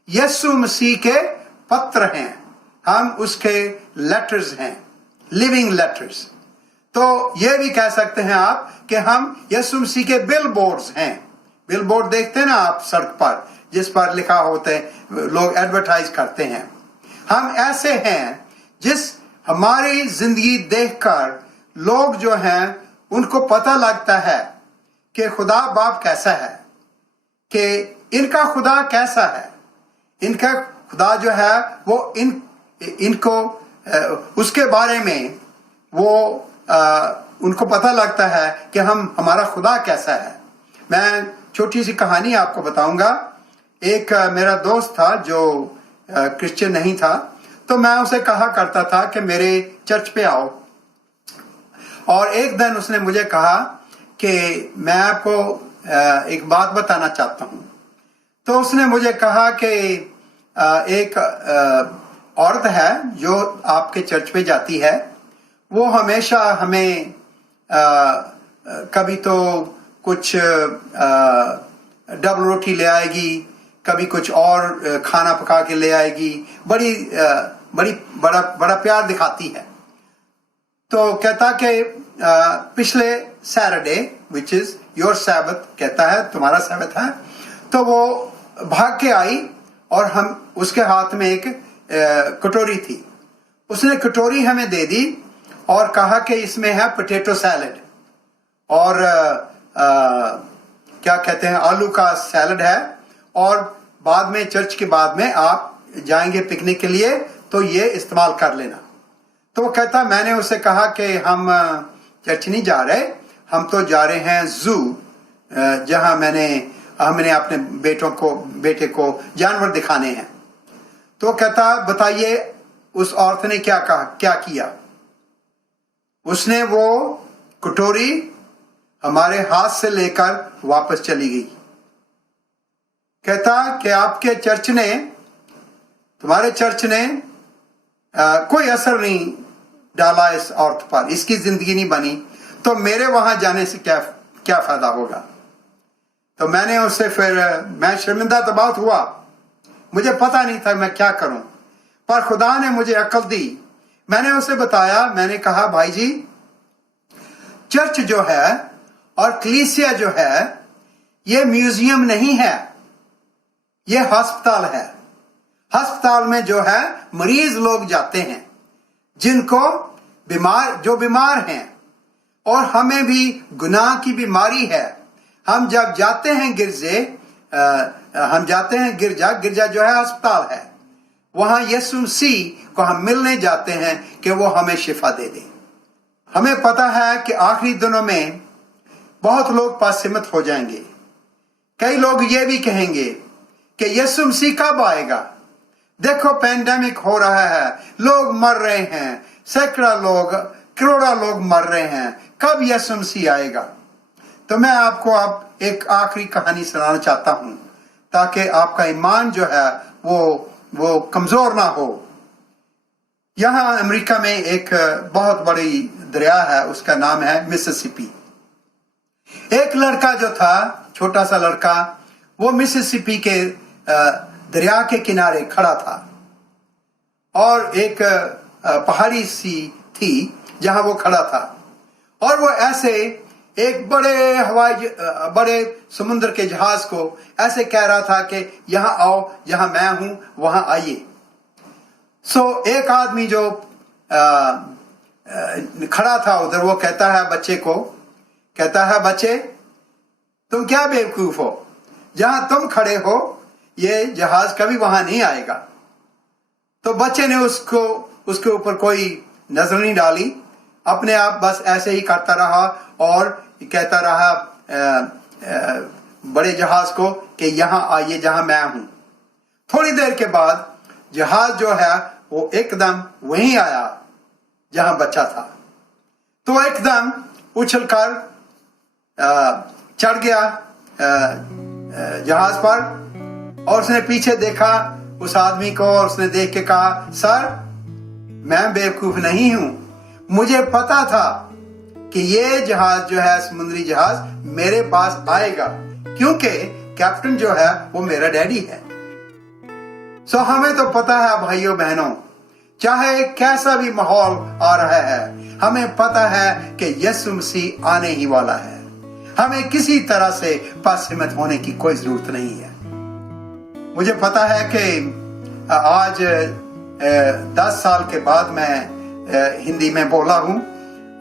यीशु मसीह के पत्र हैं, हम उसके लेटर्स हैं, लिविंग लेटर्स। तो ये भी कह सकते हैं आप कि हम यीशु मसीह के बिल बोर्ड्स हैं। बिल बोर्ड देखते हैं ना आप सड़क पर, जिस पर लिखा होते हैं, लोग एडवर्टाइज करते हैं। हम ऐसे हैं जिस हमारी जिंदगी देखकर लोग जो हैं उनको पता लगता है कि खुदा बाप कैसा है, कि इनका खुदा कैसा है। इनका खुदा जो है वो इनको उसके बारे में वो उनको पता लगता है कि हमारा खुदा कैसा है। मैं छोटी सी कहानी आपको बताऊंगा। एक मेरा दोस्त था जो क्रिश्चियन नहीं था, तो मैं उसे कहा करता था कि मेरे चर्च पे आओ, और एक दिन उसने मुझे कहा कि मैं आपको एक बात बताना चाहता हूं। तो उसने मुझे कहा कि एक औरत है जो आपके चर्च पे जाती है, वो हमेशा हमें कभी तो कुछ डबल रोटी ले आएगी, कभी कुछ और खाना पका के ले आएगी, बड़ा प्यार दिखाती है। तो कहता कि पिछले सैटरडे, विच इज योर सैबत, कहता है तुम्हारा सैबत है, तो वो भाग के आई और उसके हाथ में एक कटोरी थी। उसने कटोरी हमें दे दी और कहा कि इसमें है पोटैटो सैलड और क्या कहते हैं आलू का सैलड है, और बाद में चर्च के बाद में आप जाएंगे पिकनिक के लिए तो ये इस्तेमाल कर लेना। तो वो कहता, मैंने उसे कहा कि हम चर्च नहीं जा रहे, हम तो जा रहे हैं जू, जहां हमने अपने बेटे को जानवर दिखाने हैं। तो कहता, बताइए उस औरत ने क्या किया। उसने वो कटोरी हमारे हाथ से लेकर वापस चली गई। कहता कि आपके चर्च ने, तुम्हारे चर्च ने कोई असर नहीं डाला इस औरत पर, इसकी जिंदगी नहीं बनी, तो मेरे वहां जाने से क्या फायदा होगा। तो मैंने उससे मैं शर्मिंदा तो बहुत हुआ, मुझे पता नहीं था मैं क्या करूं, पर खुदा ने मुझे अक्ल दी। मैंने उसे बताया, मैंने कहा भाई जी, चर्च जो है और कलीसिया जो है ये म्यूजियम नहीं है, ये अस्पताल है। अस्पताल में जो है मरीज लोग जाते हैं जो बीमार हैं, और हमें भी गुनाह की बीमारी है। हम जब जाते हैं गिरजा जो है अस्पताल है, वहां यीशु मसीह को हम मिलने जाते हैं कि वो हमें शिफा दे दे। हमें पता है कि आखिरी दिनों में बहुत लोग पश्चिमत हो जाएंगे। कई लोग ये भी कहेंगे कि यीशु मसीह कब आएगा, देखो पैंडेमिक हो रहा है, लोग मर रहे हैं, करोड़ों लोग मर रहे हैं, कब यीशु मसीह आएगा। तो मैं आपको अब एक आखिरी कहानी सुनाना चाहता हूं ताकि आपका ईमान जो है वो कमजोर ना हो। यहां अमेरिका में एक बहुत बड़ी दरिया है, उसका नाम है मिसिसिपी। एक लड़का जो था, छोटा सा लड़का, वो मिसिसिपी के दरिया के किनारे खड़ा था, और एक पहाड़ी सी थी जहां वो खड़ा था, और वो ऐसे एक बड़े समुद्र के जहाज को ऐसे कह रहा था कि यहां आओ, जहां मैं हूं वहां आइए। एक आदमी जो खड़ा था उधर, वो कहता है बच्चे को, कहता है, बच्चे तुम क्या बेवकूफ हो, जहां तुम खड़े हो ये जहाज कभी वहां नहीं आएगा। तो बच्चे ने उसके ऊपर कोई नजर नहीं डाली, अपने आप बस ऐसे ही करता रहा और कहता रहा बड़े जहाज को कि यहां आइए जहां मैं हूं। थोड़ी देर के बाद जहाज जो है वो एकदम वहीं आया जहां बच्चा था। तो एकदम उछलकर चढ़ गया जहाज पर, और उसने पीछे देखा उस आदमी को, और उसने देख के कहा, सर मैं बेवकूफ नहीं हूं, मुझे पता था कि ये जहाज जो है समुद्री जहाज मेरे पास आएगा, क्योंकि कैप्टन जो है वो मेरा डैडी है। हमें तो पता है भाइयों बहनों, चाहे कैसा भी माहौल आ रहा है, हमें पता है कि यीशु मसीह आने ही वाला है। हमें किसी तरह से पश्चिमत होने की कोई जरूरत नहीं है। मुझे पता है कि आज 10 साल के बाद मैं हिंदी में बोला हूं,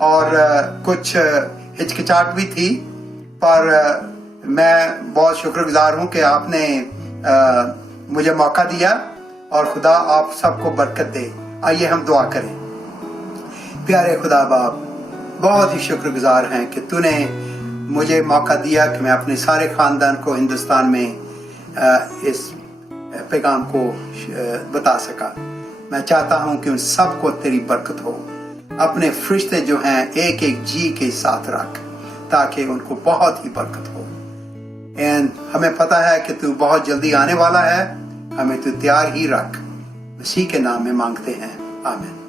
और कुछ हिचकिचाहट भी थी, पर मैं बहुत शुक्रगुजार हूं कि आपने मुझे मौका दिया, और खुदा आप सबको बरकत दे। आइए हम दुआ करें। प्यारे खुदा बाप, बहुत ही शुक्रगुजार हैं कि तूने मुझे मौका दिया कि मैं अपने सारे खानदान को हिंदुस्तान में इस पैगाम को बता सका। मैं चाहता हूं कि उन सबको तेरी बरकत हो। अपने फरिश्ते जो हैं एक एक जी के साथ रख, ताकि उनको बहुत ही बरकत हो। हमें पता है कि तू बहुत जल्दी आने वाला है, हमें तू तैयार ही रख। मसीह के नाम में मांगते हैं, आमीन।